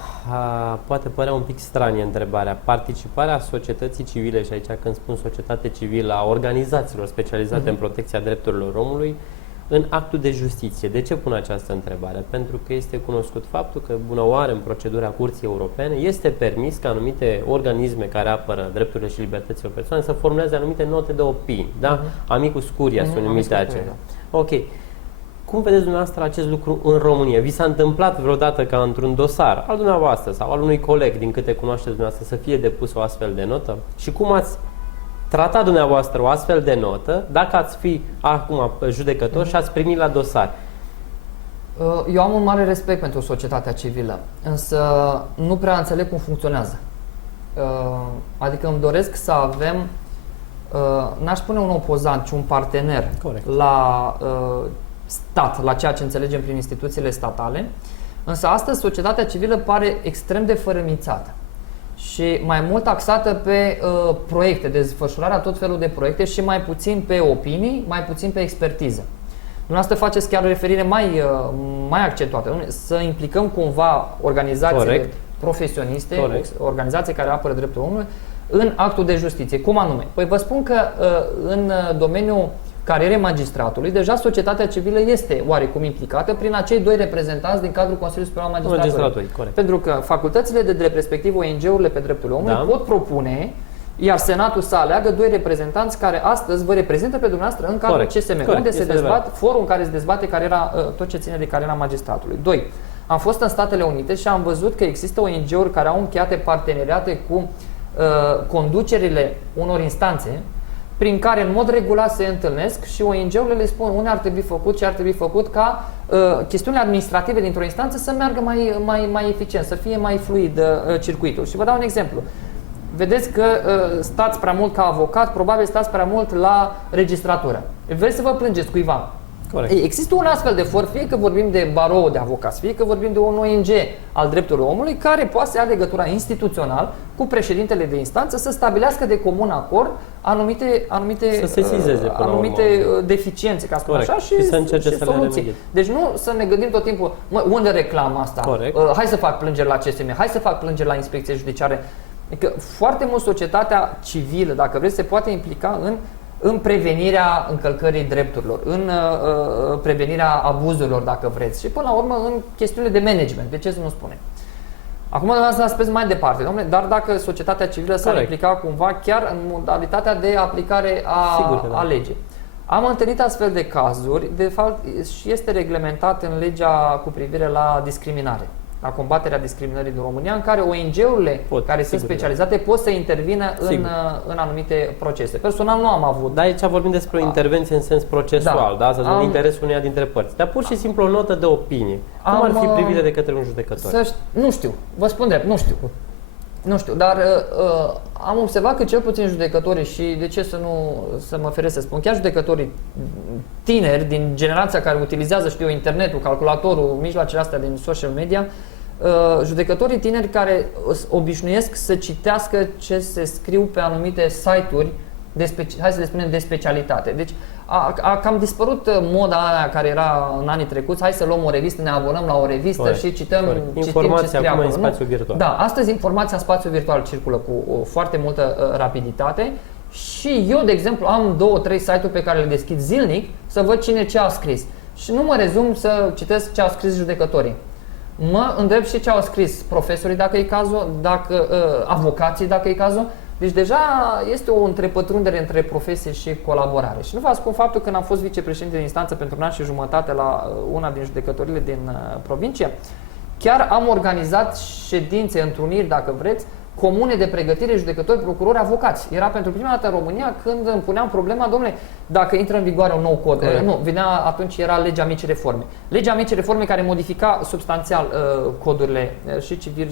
poate părea un pic stranie întrebarea, participarea societății civile, și aici când spun societate civilă, a organizațiilor specializate în protecția drepturilor omului, în actul de justiție. De ce pun această întrebare? Pentru că este cunoscut faptul că, bună oară, în procedura Curții Europene, este permis ca anumite organisme care apără drepturile și libertățile persoanei să formuleze anumite note de opinii. Da? Amicus curia sunt numite acelea. Ok. Cum vedeți dumneavoastră acest lucru în România? Vi s-a întâmplat vreodată ca într-un dosar al dumneavoastră sau al unui coleg, din câte cunoașteți dumneavoastră, să fie depusă o astfel de notă? Și cum ați tratat dumneavoastră o astfel de notă dacă ați fi acum judecător și ați primit la dosar? Eu am un mare respect pentru societatea civilă, însă nu prea înțeleg cum funcționează. Adică îmi doresc să avem, n-aș spune un opozant, ci un partener la stat, la ceea ce înțelegem prin instituțiile statale, însă astăzi societatea civilă pare extrem de fărâmițată și mai mult axată pe proiecte, desfășurarea tot felul de proiecte și mai puțin pe opinii, mai puțin pe expertiză. Dumneavoastră faceți chiar o referire mai accentuată, să implicăm cumva organizațiile profesioniste, organizații care apără dreptul omului, în actul de justiție. Cum anume? Păi vă spun că în domeniul carierei magistratului, deja societatea civilă este oarecum implicată prin acei 2 reprezentanți din cadrul Consiliului Superior al Magistraturii. Pentru că facultățile de drept, respectiv ONG-urile pe dreptul omului, pot propune, iar Senatul să aleagă 2 reprezentanți care astăzi vă reprezintă pe dumneavoastră în cadrul CSM, unde se dezbat, forum în care se dezbate tot ce ține de cariera magistratului. 2. Am fost în Statele Unite și am văzut că există ONG-uri care au încheiate parteneriate cu conducerile unor instanțe prin care în mod regulat se întâlnesc și ONG-urile le spun unde ar trebui făcut, ce ar trebui făcut ca chestiunile administrative dintr-o instanță să meargă mai eficient, să fie mai fluid circuitul. Și vă dau un exemplu. Vedeți că stați prea mult ca avocat, probabil stați prea mult la registratură. Vreți să vă plângeți cuiva Corect. Ei, există un astfel de for, fie că vorbim de barou de avocați, fie că vorbim de un ONG al drepturilor omului, care poate să ia legătura instituțional cu președintele de instanță să stabilească de comun acord anumite să sesizeze până la urmă. deficiențe, ca să spun Corect. așa, Și să încerce să le soluții. remedieze. Deci nu să ne gândim tot timpul, unde reclam asta? Corect. Hai să fac plângeri la CSM, hai să fac plângeri la inspecție judiciare. Adică foarte mult societatea civilă, dacă vreți, se poate implica în prevenirea încălcării drepturilor, în prevenirea abuzurilor, dacă vreți, și până la urmă în chestiunile de management, de ce să nu spunem. Acum dumneavoastră spus mai departe, domnule, dar dacă societatea civilă s-ar implica cumva chiar în modalitatea de aplicare a legii. Am întâlnit astfel de cazuri, de fapt și este reglementat în legea cu privire la discriminare, la combaterea discriminării din România, în care ONG-urile care sunt specializate pot să intervină în anumite procese. Personal nu am avut. Dar aici vorbim despre o intervenție în sens procesual, da? În interesul uneia dintre părți. Dar pur și simplu o notă de opinie. Cum ar fi privită de către un judecător? Nu știu, vă spun drept, nu știu. Nu știu, dar am observat că cel puțin judecătorii și de ce să mă feresc să spun, chiar judecătorii tineri din generația care utilizează, internetul, calculatorul, mijloacele astea din social media, judecătorii tineri care obișnuiesc să citească ce se scriu pe anumite site-uri hai să le spunem de specialitate. Deci a cam dispărut moda aia care era în anii trecuți, hai să luăm o revistă, ne abonăm la o revistă și citim ce scrie acolo. În spațiu virtual. Da, astăzi informația în spațiu virtual circulă cu foarte multă rapiditate și eu, de exemplu, am 2-3 site-uri pe care le deschid zilnic să văd cine ce a scris. Și nu mă rezum să citesc ce au scris judecătorii. Mă îndrept și ce au scris profesorii, dacă e cazul, avocații, dacă e cazul. Deci deja este o întrepătrundere între profesie și colaborare. Și nu vă ascund faptul că când am fost vicepreședinte de instanță pentru un an și jumătate la una din judecătorile din provincie, chiar am organizat ședințe, întruniri, dacă vreți, comune de pregătire, judecători, procurori, avocați. Era pentru prima dată în România când îmi puneam problema, domnule, dacă intră în vigoare un nou cod. Atunci era legea micii reforme. Legea micii reforme care modifica substanțial codurile și civil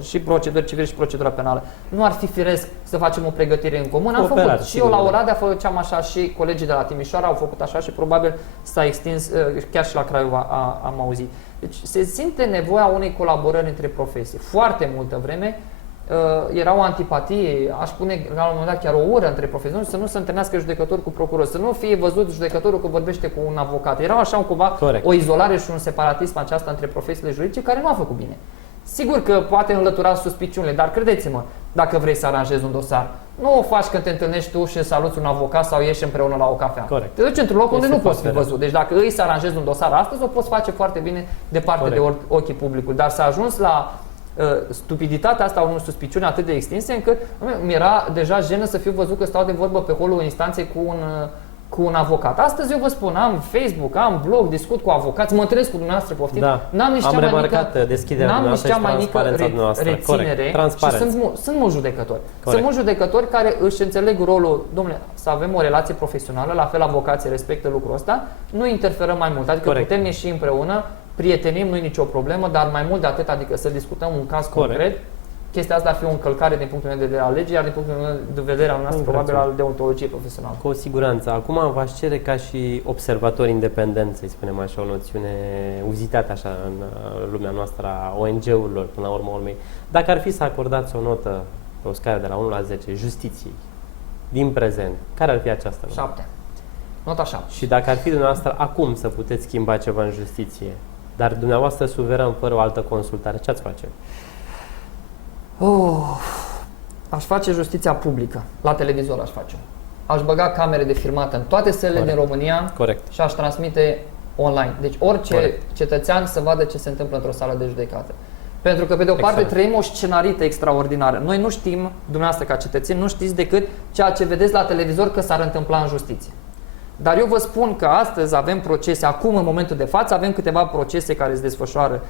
și proceduri civil și procedura penală. Nu ar fi firesc să facem o pregătire în comun. Am făcut. Și eu la Oradea făceam așa și colegii de la Timișoara au făcut așa și probabil s-a extins chiar și la Craiova am auzit. Deci se simte nevoia unei colaborări între profesii. Foarte multă vreme era o antipatie, aș pune la un moment dat chiar o ură între profesioniști, să nu se întâlnească judecător cu procuror, să nu fie văzut judecătorul că vorbește cu un avocat. Era așa cumva o izolare și un separatism aceasta între profesiile juridice care nu a făcut bine. Sigur că poate înlătura suspiciunile, dar credeți-mă, dacă vrei să aranjezi un dosar, nu o faci când te întâlnești tu și saluți un avocat sau ieși împreună la o cafea. Corect. Te duci într-un loc unde nu poți fi văzut. Deci dacă îi să aranjezi un dosar astăzi, o poți face foarte bine departe de ochii publicului. Dar să ajungi la stupiditatea asta, unor suspiciuni atât de extinse, încât mi-era deja jenă să fiu văzut că stau de vorbă pe holul instanței cu un avocat. Astăzi eu vă spun, am Facebook, am blog, discut cu avocați, mă întâlnesc cu dumneavoastră, poftim. Da. Am remarcat deschiderea dumneavoastră și transparența dumneavoastră. Reținere. Și sunt mulți judecători. Sunt mulți judecători care își înțeleg rolul, domnule, să avem o relație profesională, la fel avocații respectă lucrul ăsta, nu interferăm mai mult, adică putem ieși împreună, prietenim, nu e nicio problemă, dar mai mult de atât, adică să discutăm un caz concret. Chestia asta ar fi o încălcare din punctul meu de vedere al legii, iar din punctul meu de vedere al noastră probabil al deontologiei profesionale. Cu siguranță. Acum v-aș cere ca și observator independent, să spunem așa, o noțiune uzitată așa în lumea noastră a ONG-urilor, până la urmă urmei. Dacă ar fi să acordați o notă pe o scară de la 1 la 10 justiției din prezent, care ar fi această notă? 7. Nota 7. Și dacă ar fi dumneavoastră acum să puteți schimba ceva în justiție, dar dumneavoastră suveran, fără o altă consultare, ce ați face? Aș face justiția publică. La televizor aș face. Aș băga camere de filmat în toate sălile din România și aș transmite online. Deci orice cetățean să vadă ce se întâmplă într-o sală de judecată. Pentru că, pe de o parte, trăim o scenarită extraordinară. Noi nu știm, dumneavoastră ca cetățeni, nu știți decât ceea ce vedeți la televizor că s-ar întâmpla în justiție. Dar eu vă spun că astăzi avem procese, acum în momentul de față avem câteva procese care se desfășoară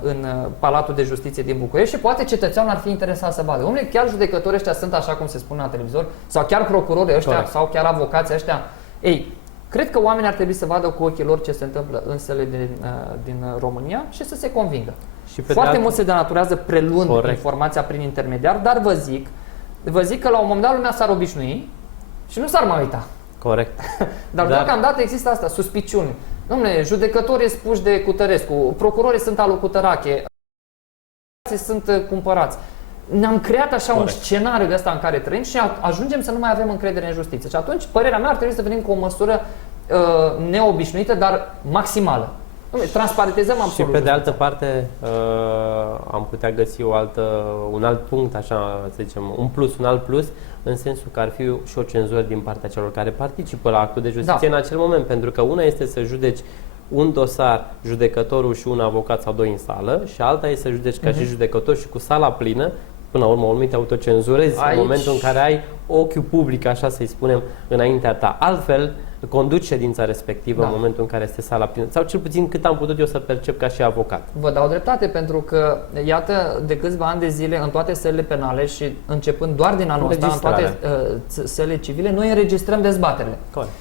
în Palatul de Justiție din București și poate cetățeanul ar fi interesat să vadă. Omule, chiar judecătorii ăștia sunt așa cum se spune la televizor sau chiar procurorii ăștia sau chiar avocații ăștia. Ei, cred că oamenii ar trebui să vadă cu ochii lor ce se întâmplă în sălile din România și să se convingă. Și foarte mult se denaturează preluând informația prin intermediar, dar vă zic că la un moment dat lumea s-ar obișnui și nu s-ar mai uita. Corect. Dar deocamdată există asta, suspiciuni. Dom'le, judecătorii sunt puși de Cutărescu, procurorii sunt al lui Cutărache, sunt cumpărați. Ne-am creat așa un scenariu de asta în care trăim și ajungem să nu mai avem încredere în justiție. Și atunci, părerea mea, ar trebui să venim cu o măsură neobișnuită, dar maximală. Transparentizăm absolut. Și pe de altă parte am putea găsi un alt punct, așa să zicem, un alt plus, în sensul că ar fi și o cenzură din partea celor care participă la actul de justiție în acel moment, pentru că una este să judeci un dosar, judecătorul și un avocat sau doi în sală, și alta este să judeci ca și judecător și cu sala plină. Până la urmă, te autocenzurezi în momentul în care ai ochiul public, așa să-i spunem, înaintea ta. Altfel, conduci ședința respectivă în momentul în care este sala plină. Sau cel puțin cât am putut eu să percep ca și avocat. Vă dau dreptate, pentru că, iată, de câțiva ani de zile, în toate sălile penale și începând doar din anul ăsta, în toate sălile civile, noi înregistrăm dezbaterile. Corect.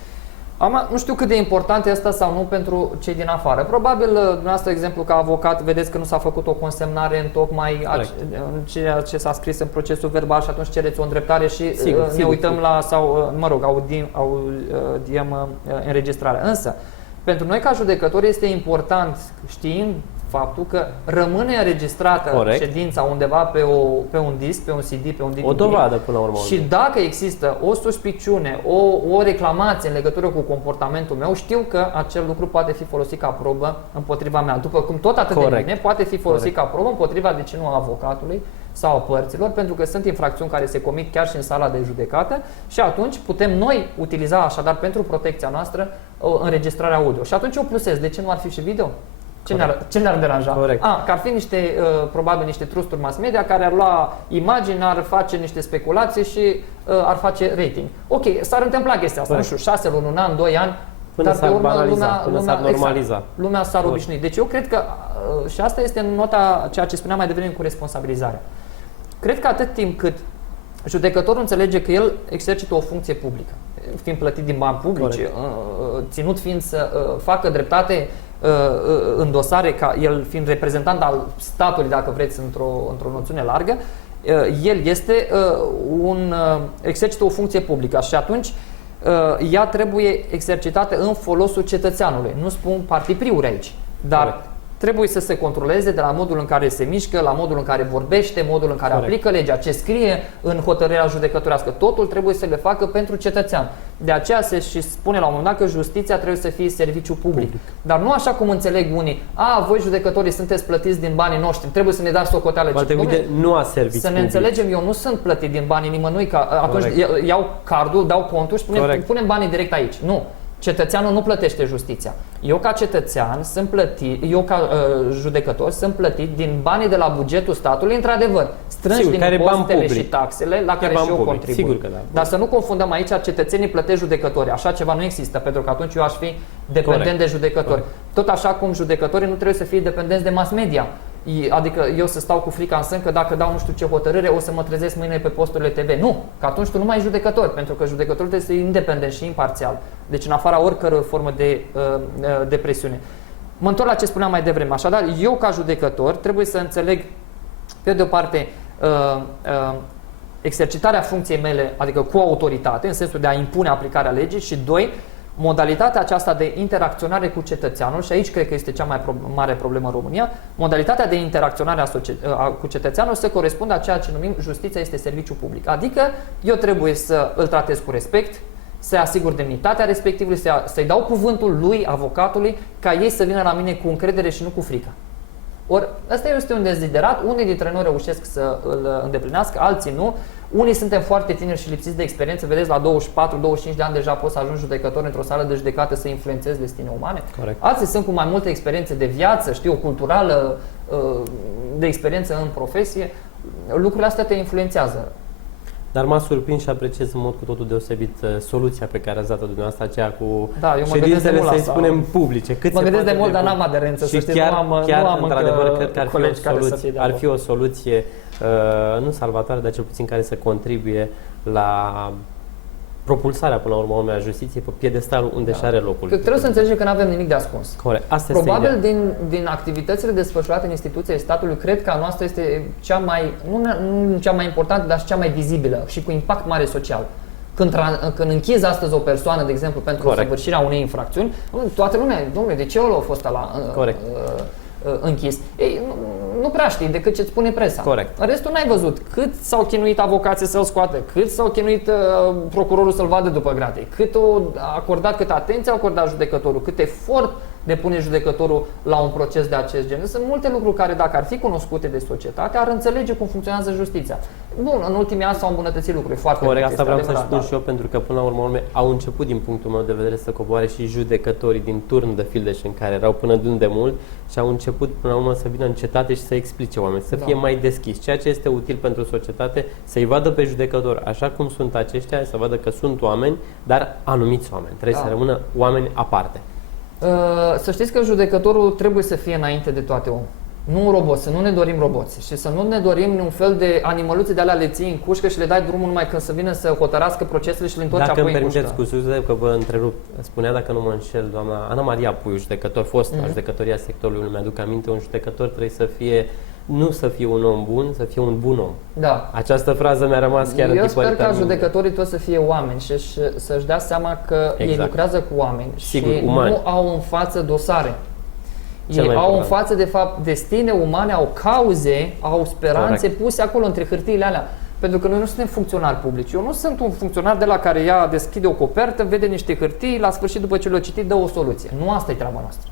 Nu știu cât de important este asta sau nu pentru cei din afară. Probabil, dumneavoastră, exemplu, ca avocat, vedeți că nu s-a făcut o consemnare în tocmai ceea ce s-a scris în procesul verbal și atunci cereți o îndreptare și ne uităm la, sau, audiem înregistrarea. Însă, pentru noi ca judecători este important, știind faptul că rămâne înregistrată ședința undeva pe un disc, pe un CD, pe un DVD. O dovadă până la urmă. Și dacă există o suspiciune, o reclamație în legătură cu comportamentul meu, știu că acel lucru poate fi folosit ca probă împotriva mea. După cum tot atât de bine poate fi folosit ca probă împotriva, de ce nu, a avocatului sau a părților, pentru că sunt infracțiuni care se comit chiar și în sala de judecată și atunci putem noi utiliza așadar pentru protecția noastră înregistrarea audio. Și atunci eu plusez, de ce nu ar fi și video? Ce ne-ar deranja? Că ar fi probabil niște trusturi mass media care ar lua imagini, ar face niște speculații și ar face rating. Ok, s-ar întâmpla chestia asta, nu știu, 6 luni, un an, 2 ani, până s-ar banaliza, până s-ar normaliza. Lumea s-ar obișnui. Deci eu cred că, și asta este în nota, ceea ce spuneam mai devreme cu responsabilizarea. Cred că atât timp cât judecătorul înțelege că el exercită o funcție publică, fiind plătit din bani publici, ținut fiind să facă dreptate în dosare, ca el fiind reprezentant al statului, dacă vreți, într-o noțiune largă, el este exercită o funcție publică și atunci ea trebuie exercitată în folosul cetățeanului. Nu spun partipriuri aici, dar trebuie să se controleze de la modul în care se mișcă, la modul în care vorbește, modul în care aplică legea, ce scrie în hotărârea judecătorească. Totul trebuie să le facă pentru cetățean. De aceea se și spune la un moment dat că justiția trebuie să fie serviciu public. Dar nu așa cum înțeleg unii. Voi judecătorii sunteți plătiți din banii noștri, trebuie să ne dați socoteală. Nu a serviciu să ne înțelegem, eu nu sunt plătit din banii nimănui, că atunci iau cardul, dau contul și punem banii direct aici. Nu. Cetățeanul nu plătește justiția. Eu ca cetățean sunt plătit, eu ca judecător sunt plătit din banii de la bugetul statului, într-adevăr, strânși din impozitele și taxele la care și eu contribui. Sigur că da. Dar să nu confundăm aici, cetățenii plătesc judecători. Așa ceva nu există, pentru că atunci eu aș fi dependent de judecători. Tot așa cum judecătorii nu trebuie să fie dependenți de mass media. Adică eu să stau cu frica în sân că dacă dau nu știu ce hotărâre o să mă trezesc mâine pe posturile TV. Nu, că atunci tu nu mai ești judecător, pentru că judecătorul trebuie să fie independent și imparțial. Deci în afara oricăror formă de presiune. Mă întorc la ce spuneam mai devreme. Așadar, eu ca judecător trebuie să înțeleg, pe de o parte, exercitarea funcției mele, adică cu autoritate, în sensul de a impune aplicarea legii, și doi, modalitatea aceasta de interacționare cu cetățeanul, și aici cred că este cea mai mare problemă în România, modalitatea de interacționare cu cetățeanul se corespunde a ceea ce numim justiția este serviciu public. Adică eu trebuie să îl tratez cu respect, să-i asigur demnitatea respectivului, să-i dau cuvântul lui, avocatului, ca ei să vină la mine cu încredere și nu cu frică. Ori ăsta este un deziderat, unii dintre noi reușesc să îl îndeplinească, alții nu. Unii suntem foarte tineri și lipsiți de experiență, vedeți, la 24-25 de ani deja poți să ajungi judecător într-o sală de judecată să influențezi destine umane. Alții sunt cu mai multe experiențe de viață, culturală, de experiență în profesie. Lucrurile astea te influențează. Dar m-a surprins și apreciez în mod cu totul deosebit soluția pe care ați dat-o dumneavoastră, aceea cu ședințele, să-i spunem, publice. Mă gândesc de mult, dar n-am aderență, să știți, chiar într-adevăr, cred că ar fi o soluție, nu salvatoare, dar cel puțin care să contribuie la propulsarea, până la urmă, a justiției pe piedestalul unde și are locul. Că trebuie să înțelegem că nu avem nimic de ascuns. Corect. Asta probabil din activitățile desfășurate în instituția statului, cred că a noastră este cea mai, nu cea mai importantă, dar și cea mai vizibilă și cu impact mare social. Când închizi astăzi o persoană, de exemplu, pentru săvârșirea unei infracțiuni, toată lumea, domnule, de ce ăla a fost ăla închis? Ei, nu prea știi decât ce-ți spune presa. Corect. În restul n-ai văzut cât s-au chinuit avocații să-l scoată, cât s-au chinuit procurorul să-l vadă după grate, cât atenție a acordat judecătorul, cât efort depune judecătorul la un proces de acest gen. Sunt multe lucruri care, dacă ar fi cunoscute de societate, ar înțelege cum funcționează justiția. Bun, în ultimii ani s-au îmbunătățit lucruri foarte multe. Asta vreau să spun și eu, pentru că până la urmă au început, din punctul meu de vedere, să coboare și judecătorii din turn de Fildeș, în care erau până de mult, și au început până la urmă să vină în cetate și să explice oameni, să fie mai deschiși. Ceea ce este util pentru societate, să-i vadă pe judecători așa cum sunt aceștia, să vadă că sunt oameni, dar anumiți oameni. Trebuie să rămână oameni aparte. Să știți că judecătorul trebuie să fie înainte de toate om. Nu un robot, să nu ne dorim roboți și să nu ne dorim un fel de animăluțe de alea le ții în cușcă și le dai drumul numai când să vină să hotărască procesele și le întorci apoi în cușcă. Dacă îmi permiteți, cu scuze că vă întrerup, spunea, dacă nu mă înșel, doamna Ana Maria Puiu, judecător, fost la judecătoria sectorului, mi-aduc aminte, un judecător trebuie să fie, nu să fie un om bun, să fie un bun om. Da. Această frază mi-a rămas chiar în tipul. Eu sper ca judecătorii toți să fie oameni și să-și dea seama că ei lucrează cu oameni. Sigur, și umani. Nu au în față dosare. Ei au în față, de fapt, destine umane, au cauze, au speranțe puse acolo între hârtiile alea. Pentru că noi nu suntem funcționari publici. Eu nu sunt un funcționar de la care ea deschide o copertă, vede niște hârtii, la sfârșit, după ce le-a citit, dă o soluție. Nu asta e treaba noastră.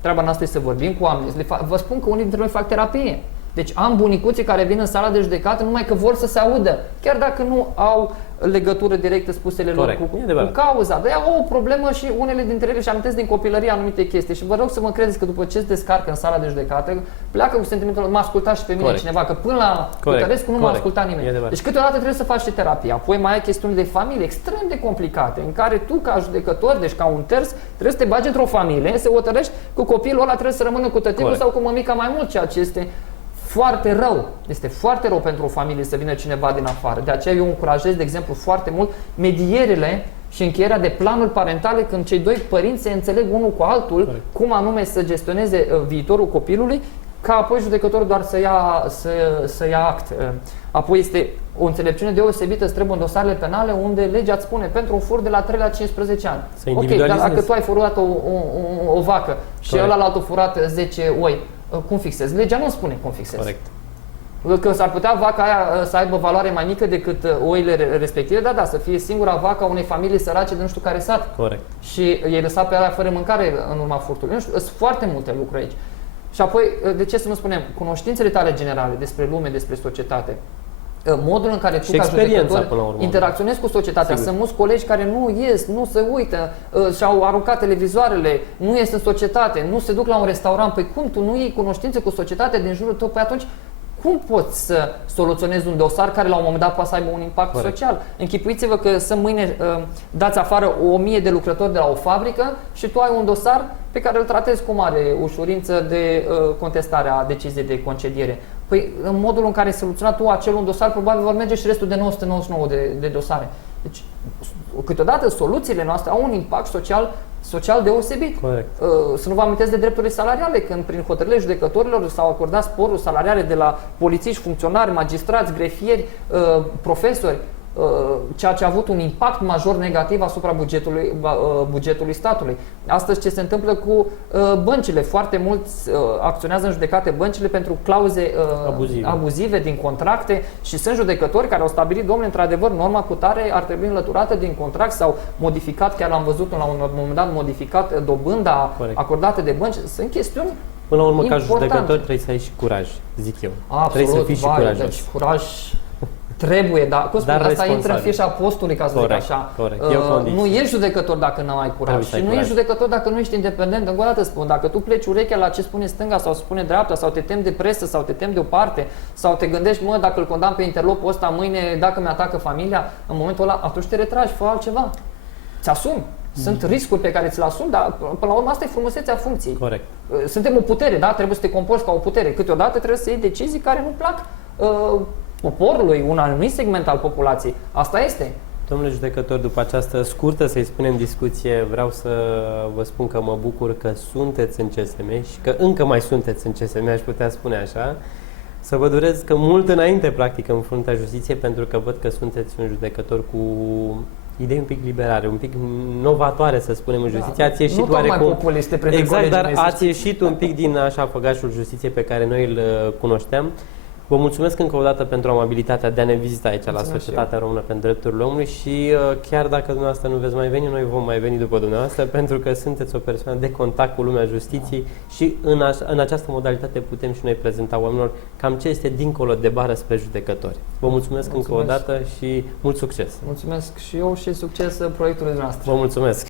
Treaba noastră e să vorbim cu oameni. Vă spun că unii dintre noi fac terapie. Deci am bunicuții care vin în sala de judecată numai că vor să se audă, chiar dacă nu au legătură directă, spusele lor cu cauza. Dar au o problemă și unele dintre ele își amintesc din copilărie anumite chestii. Și vă rog să mă credeți că după ce se descarcă în sala de judecată, pleacă cu sentimentul, m-a ascultat și pe mine cineva, că până la Cutărescu nu m-a ascultat nimeni. Deci câteodată trebuie să faci și terapie. Apoi mai ai chestiuni de familie extrem de complicate, în care tu, ca judecător, deci ca un ters, trebuie să te bagi într-o familie, să hotărăști că copilul ăla trebuie să rămână cu tăticul sau cu mămica mai mult, ceea ce este foarte rău. Este foarte rău pentru o familie să vină cineva din afară. De aceea eu încurajez, de exemplu, foarte mult medierile și încheierea de planuri parentale când cei doi părinți se înțeleg unul cu altul cum anume să gestioneze viitorul copilului, ca apoi judecătorul doar să ia act. Apoi este o înțelepciune deosebită, îți trebuie în dosarele penale unde legea îți spune pentru un fur de la 3 la 15 ani. Ok, dar dacă tu ai furat o vacă și ăla l-a furat 10 oi, cum fixezi? Legea nu spune cum fixezi. Corect. Că s-ar putea vaca aia să aibă valoare mai mică decât oile respective, da, să fie singura vacă a unei familii sărace de nu știu care sat. Corect. Și e lăsat pe aia fără mâncare în urma furtului. Nu știu, sunt foarte multe lucruri aici. Și apoi, de ce să nu spunem, cunoștințele tale generale despre lume, despre societate, modul în care tu ca judecător interacționezi cu societatea. Sunt mulți colegi care nu ies, nu se uită, și-au aruncat televizoarele, nu ies în societate, nu se duc la un restaurant. Păi cum tu nu iei cunoștințe cu societatea din jurul tău? Păi atunci cum poți să soluționezi un dosar care la un moment dat poate să aibă un impact social? Închipuiți-vă că să mâine dați afară 1000 de lucrători de la o fabrică și tu ai un dosar pe care îl tratezi cu mare ușurință de contestarea deciziei de concediere. Păi în modul în care ai soluționat tu acel un dosar, probabil vor merge și restul de 999 de dosare. Deci, câteodată soluțiile noastre au un impact social deosebit. Să nu vă amintesc de drepturile salariale, când prin hotărârile judecătorilor s-au acordat sporuri salariale de la polițiști, funcționari, magistrați, grefieri, profesori, ceea ce a avut un impact major negativ asupra bugetului statului. Astăzi ce se întâmplă cu băncile? Foarte mulți acționează în judecate băncile pentru clauze abuzive din contracte și sunt judecători care au stabilit, domnule, într-adevăr, norma cu tare ar trebui înlăturată din contract sau modificat, chiar am văzut la un moment dat, modificat dobânda acordată de bănci. Sunt chestiuni până la urmă, ca judecător trebuie să ai și curaj, zic eu. Absolut, trebuie să fii și curajos. Deci curaj trebuie, dar asta intră în fișa postului, ca să zic așa. Nu ești judecător dacă nu ai curaj. Și nu ești judecător dacă nu ești independent. Încă o dată spun, dacă tu pleci urechea la ce spune stânga sau spune dreapta, sau te temi de presă, sau te temi de o parte, sau te gândești, mă, dacă îl condamn pe interlopul ăsta mâine, dacă mi-atacă familia, în momentul ăla, atunci te retragi, fă altceva. Ți-asumi. Sunt riscuri pe care ți le asumi, dar până la urmă asta e frumusețea funcției. Corect. Suntem o putere, da? Trebuie să te comporți ca o putere. Câteodată trebuie să iei decizii care nu plac poporului, un anumit segment al populației. Asta este. Domnule judecător, după această scurtă, să-i spunem, discuție, vreau să vă spun că mă bucur că sunteți în CSM și că încă mai sunteți în CSM, aș putea spune așa. Să vă doresc că mult înainte, practic, în fruntea justiției, pentru că văd că sunteți un judecător cu idei un pic liberare, un pic novatoare, să spunem, în justiție. Ați ieșit nu tocmai oarecum populiste printre exact, colegii dar mei, să ați ieșit un pic din așa făgașul justiției pe care noi îl cunoșteam. Vă mulțumesc încă o dată pentru amabilitatea de a ne vizita aici la Mulțumesc Societatea Română pentru Drepturile Omului și chiar dacă dumneavoastră nu veți mai veni, noi vom mai veni după dumneavoastră pentru că sunteți o persoană de contact cu lumea justiției și în această modalitate putem și noi prezenta oamenilor cam ce este dincolo de bară spre judecători. Vă mulțumesc încă o dată și mult succes! Mulțumesc și eu și succes proiectului noastră. Vă mulțumesc!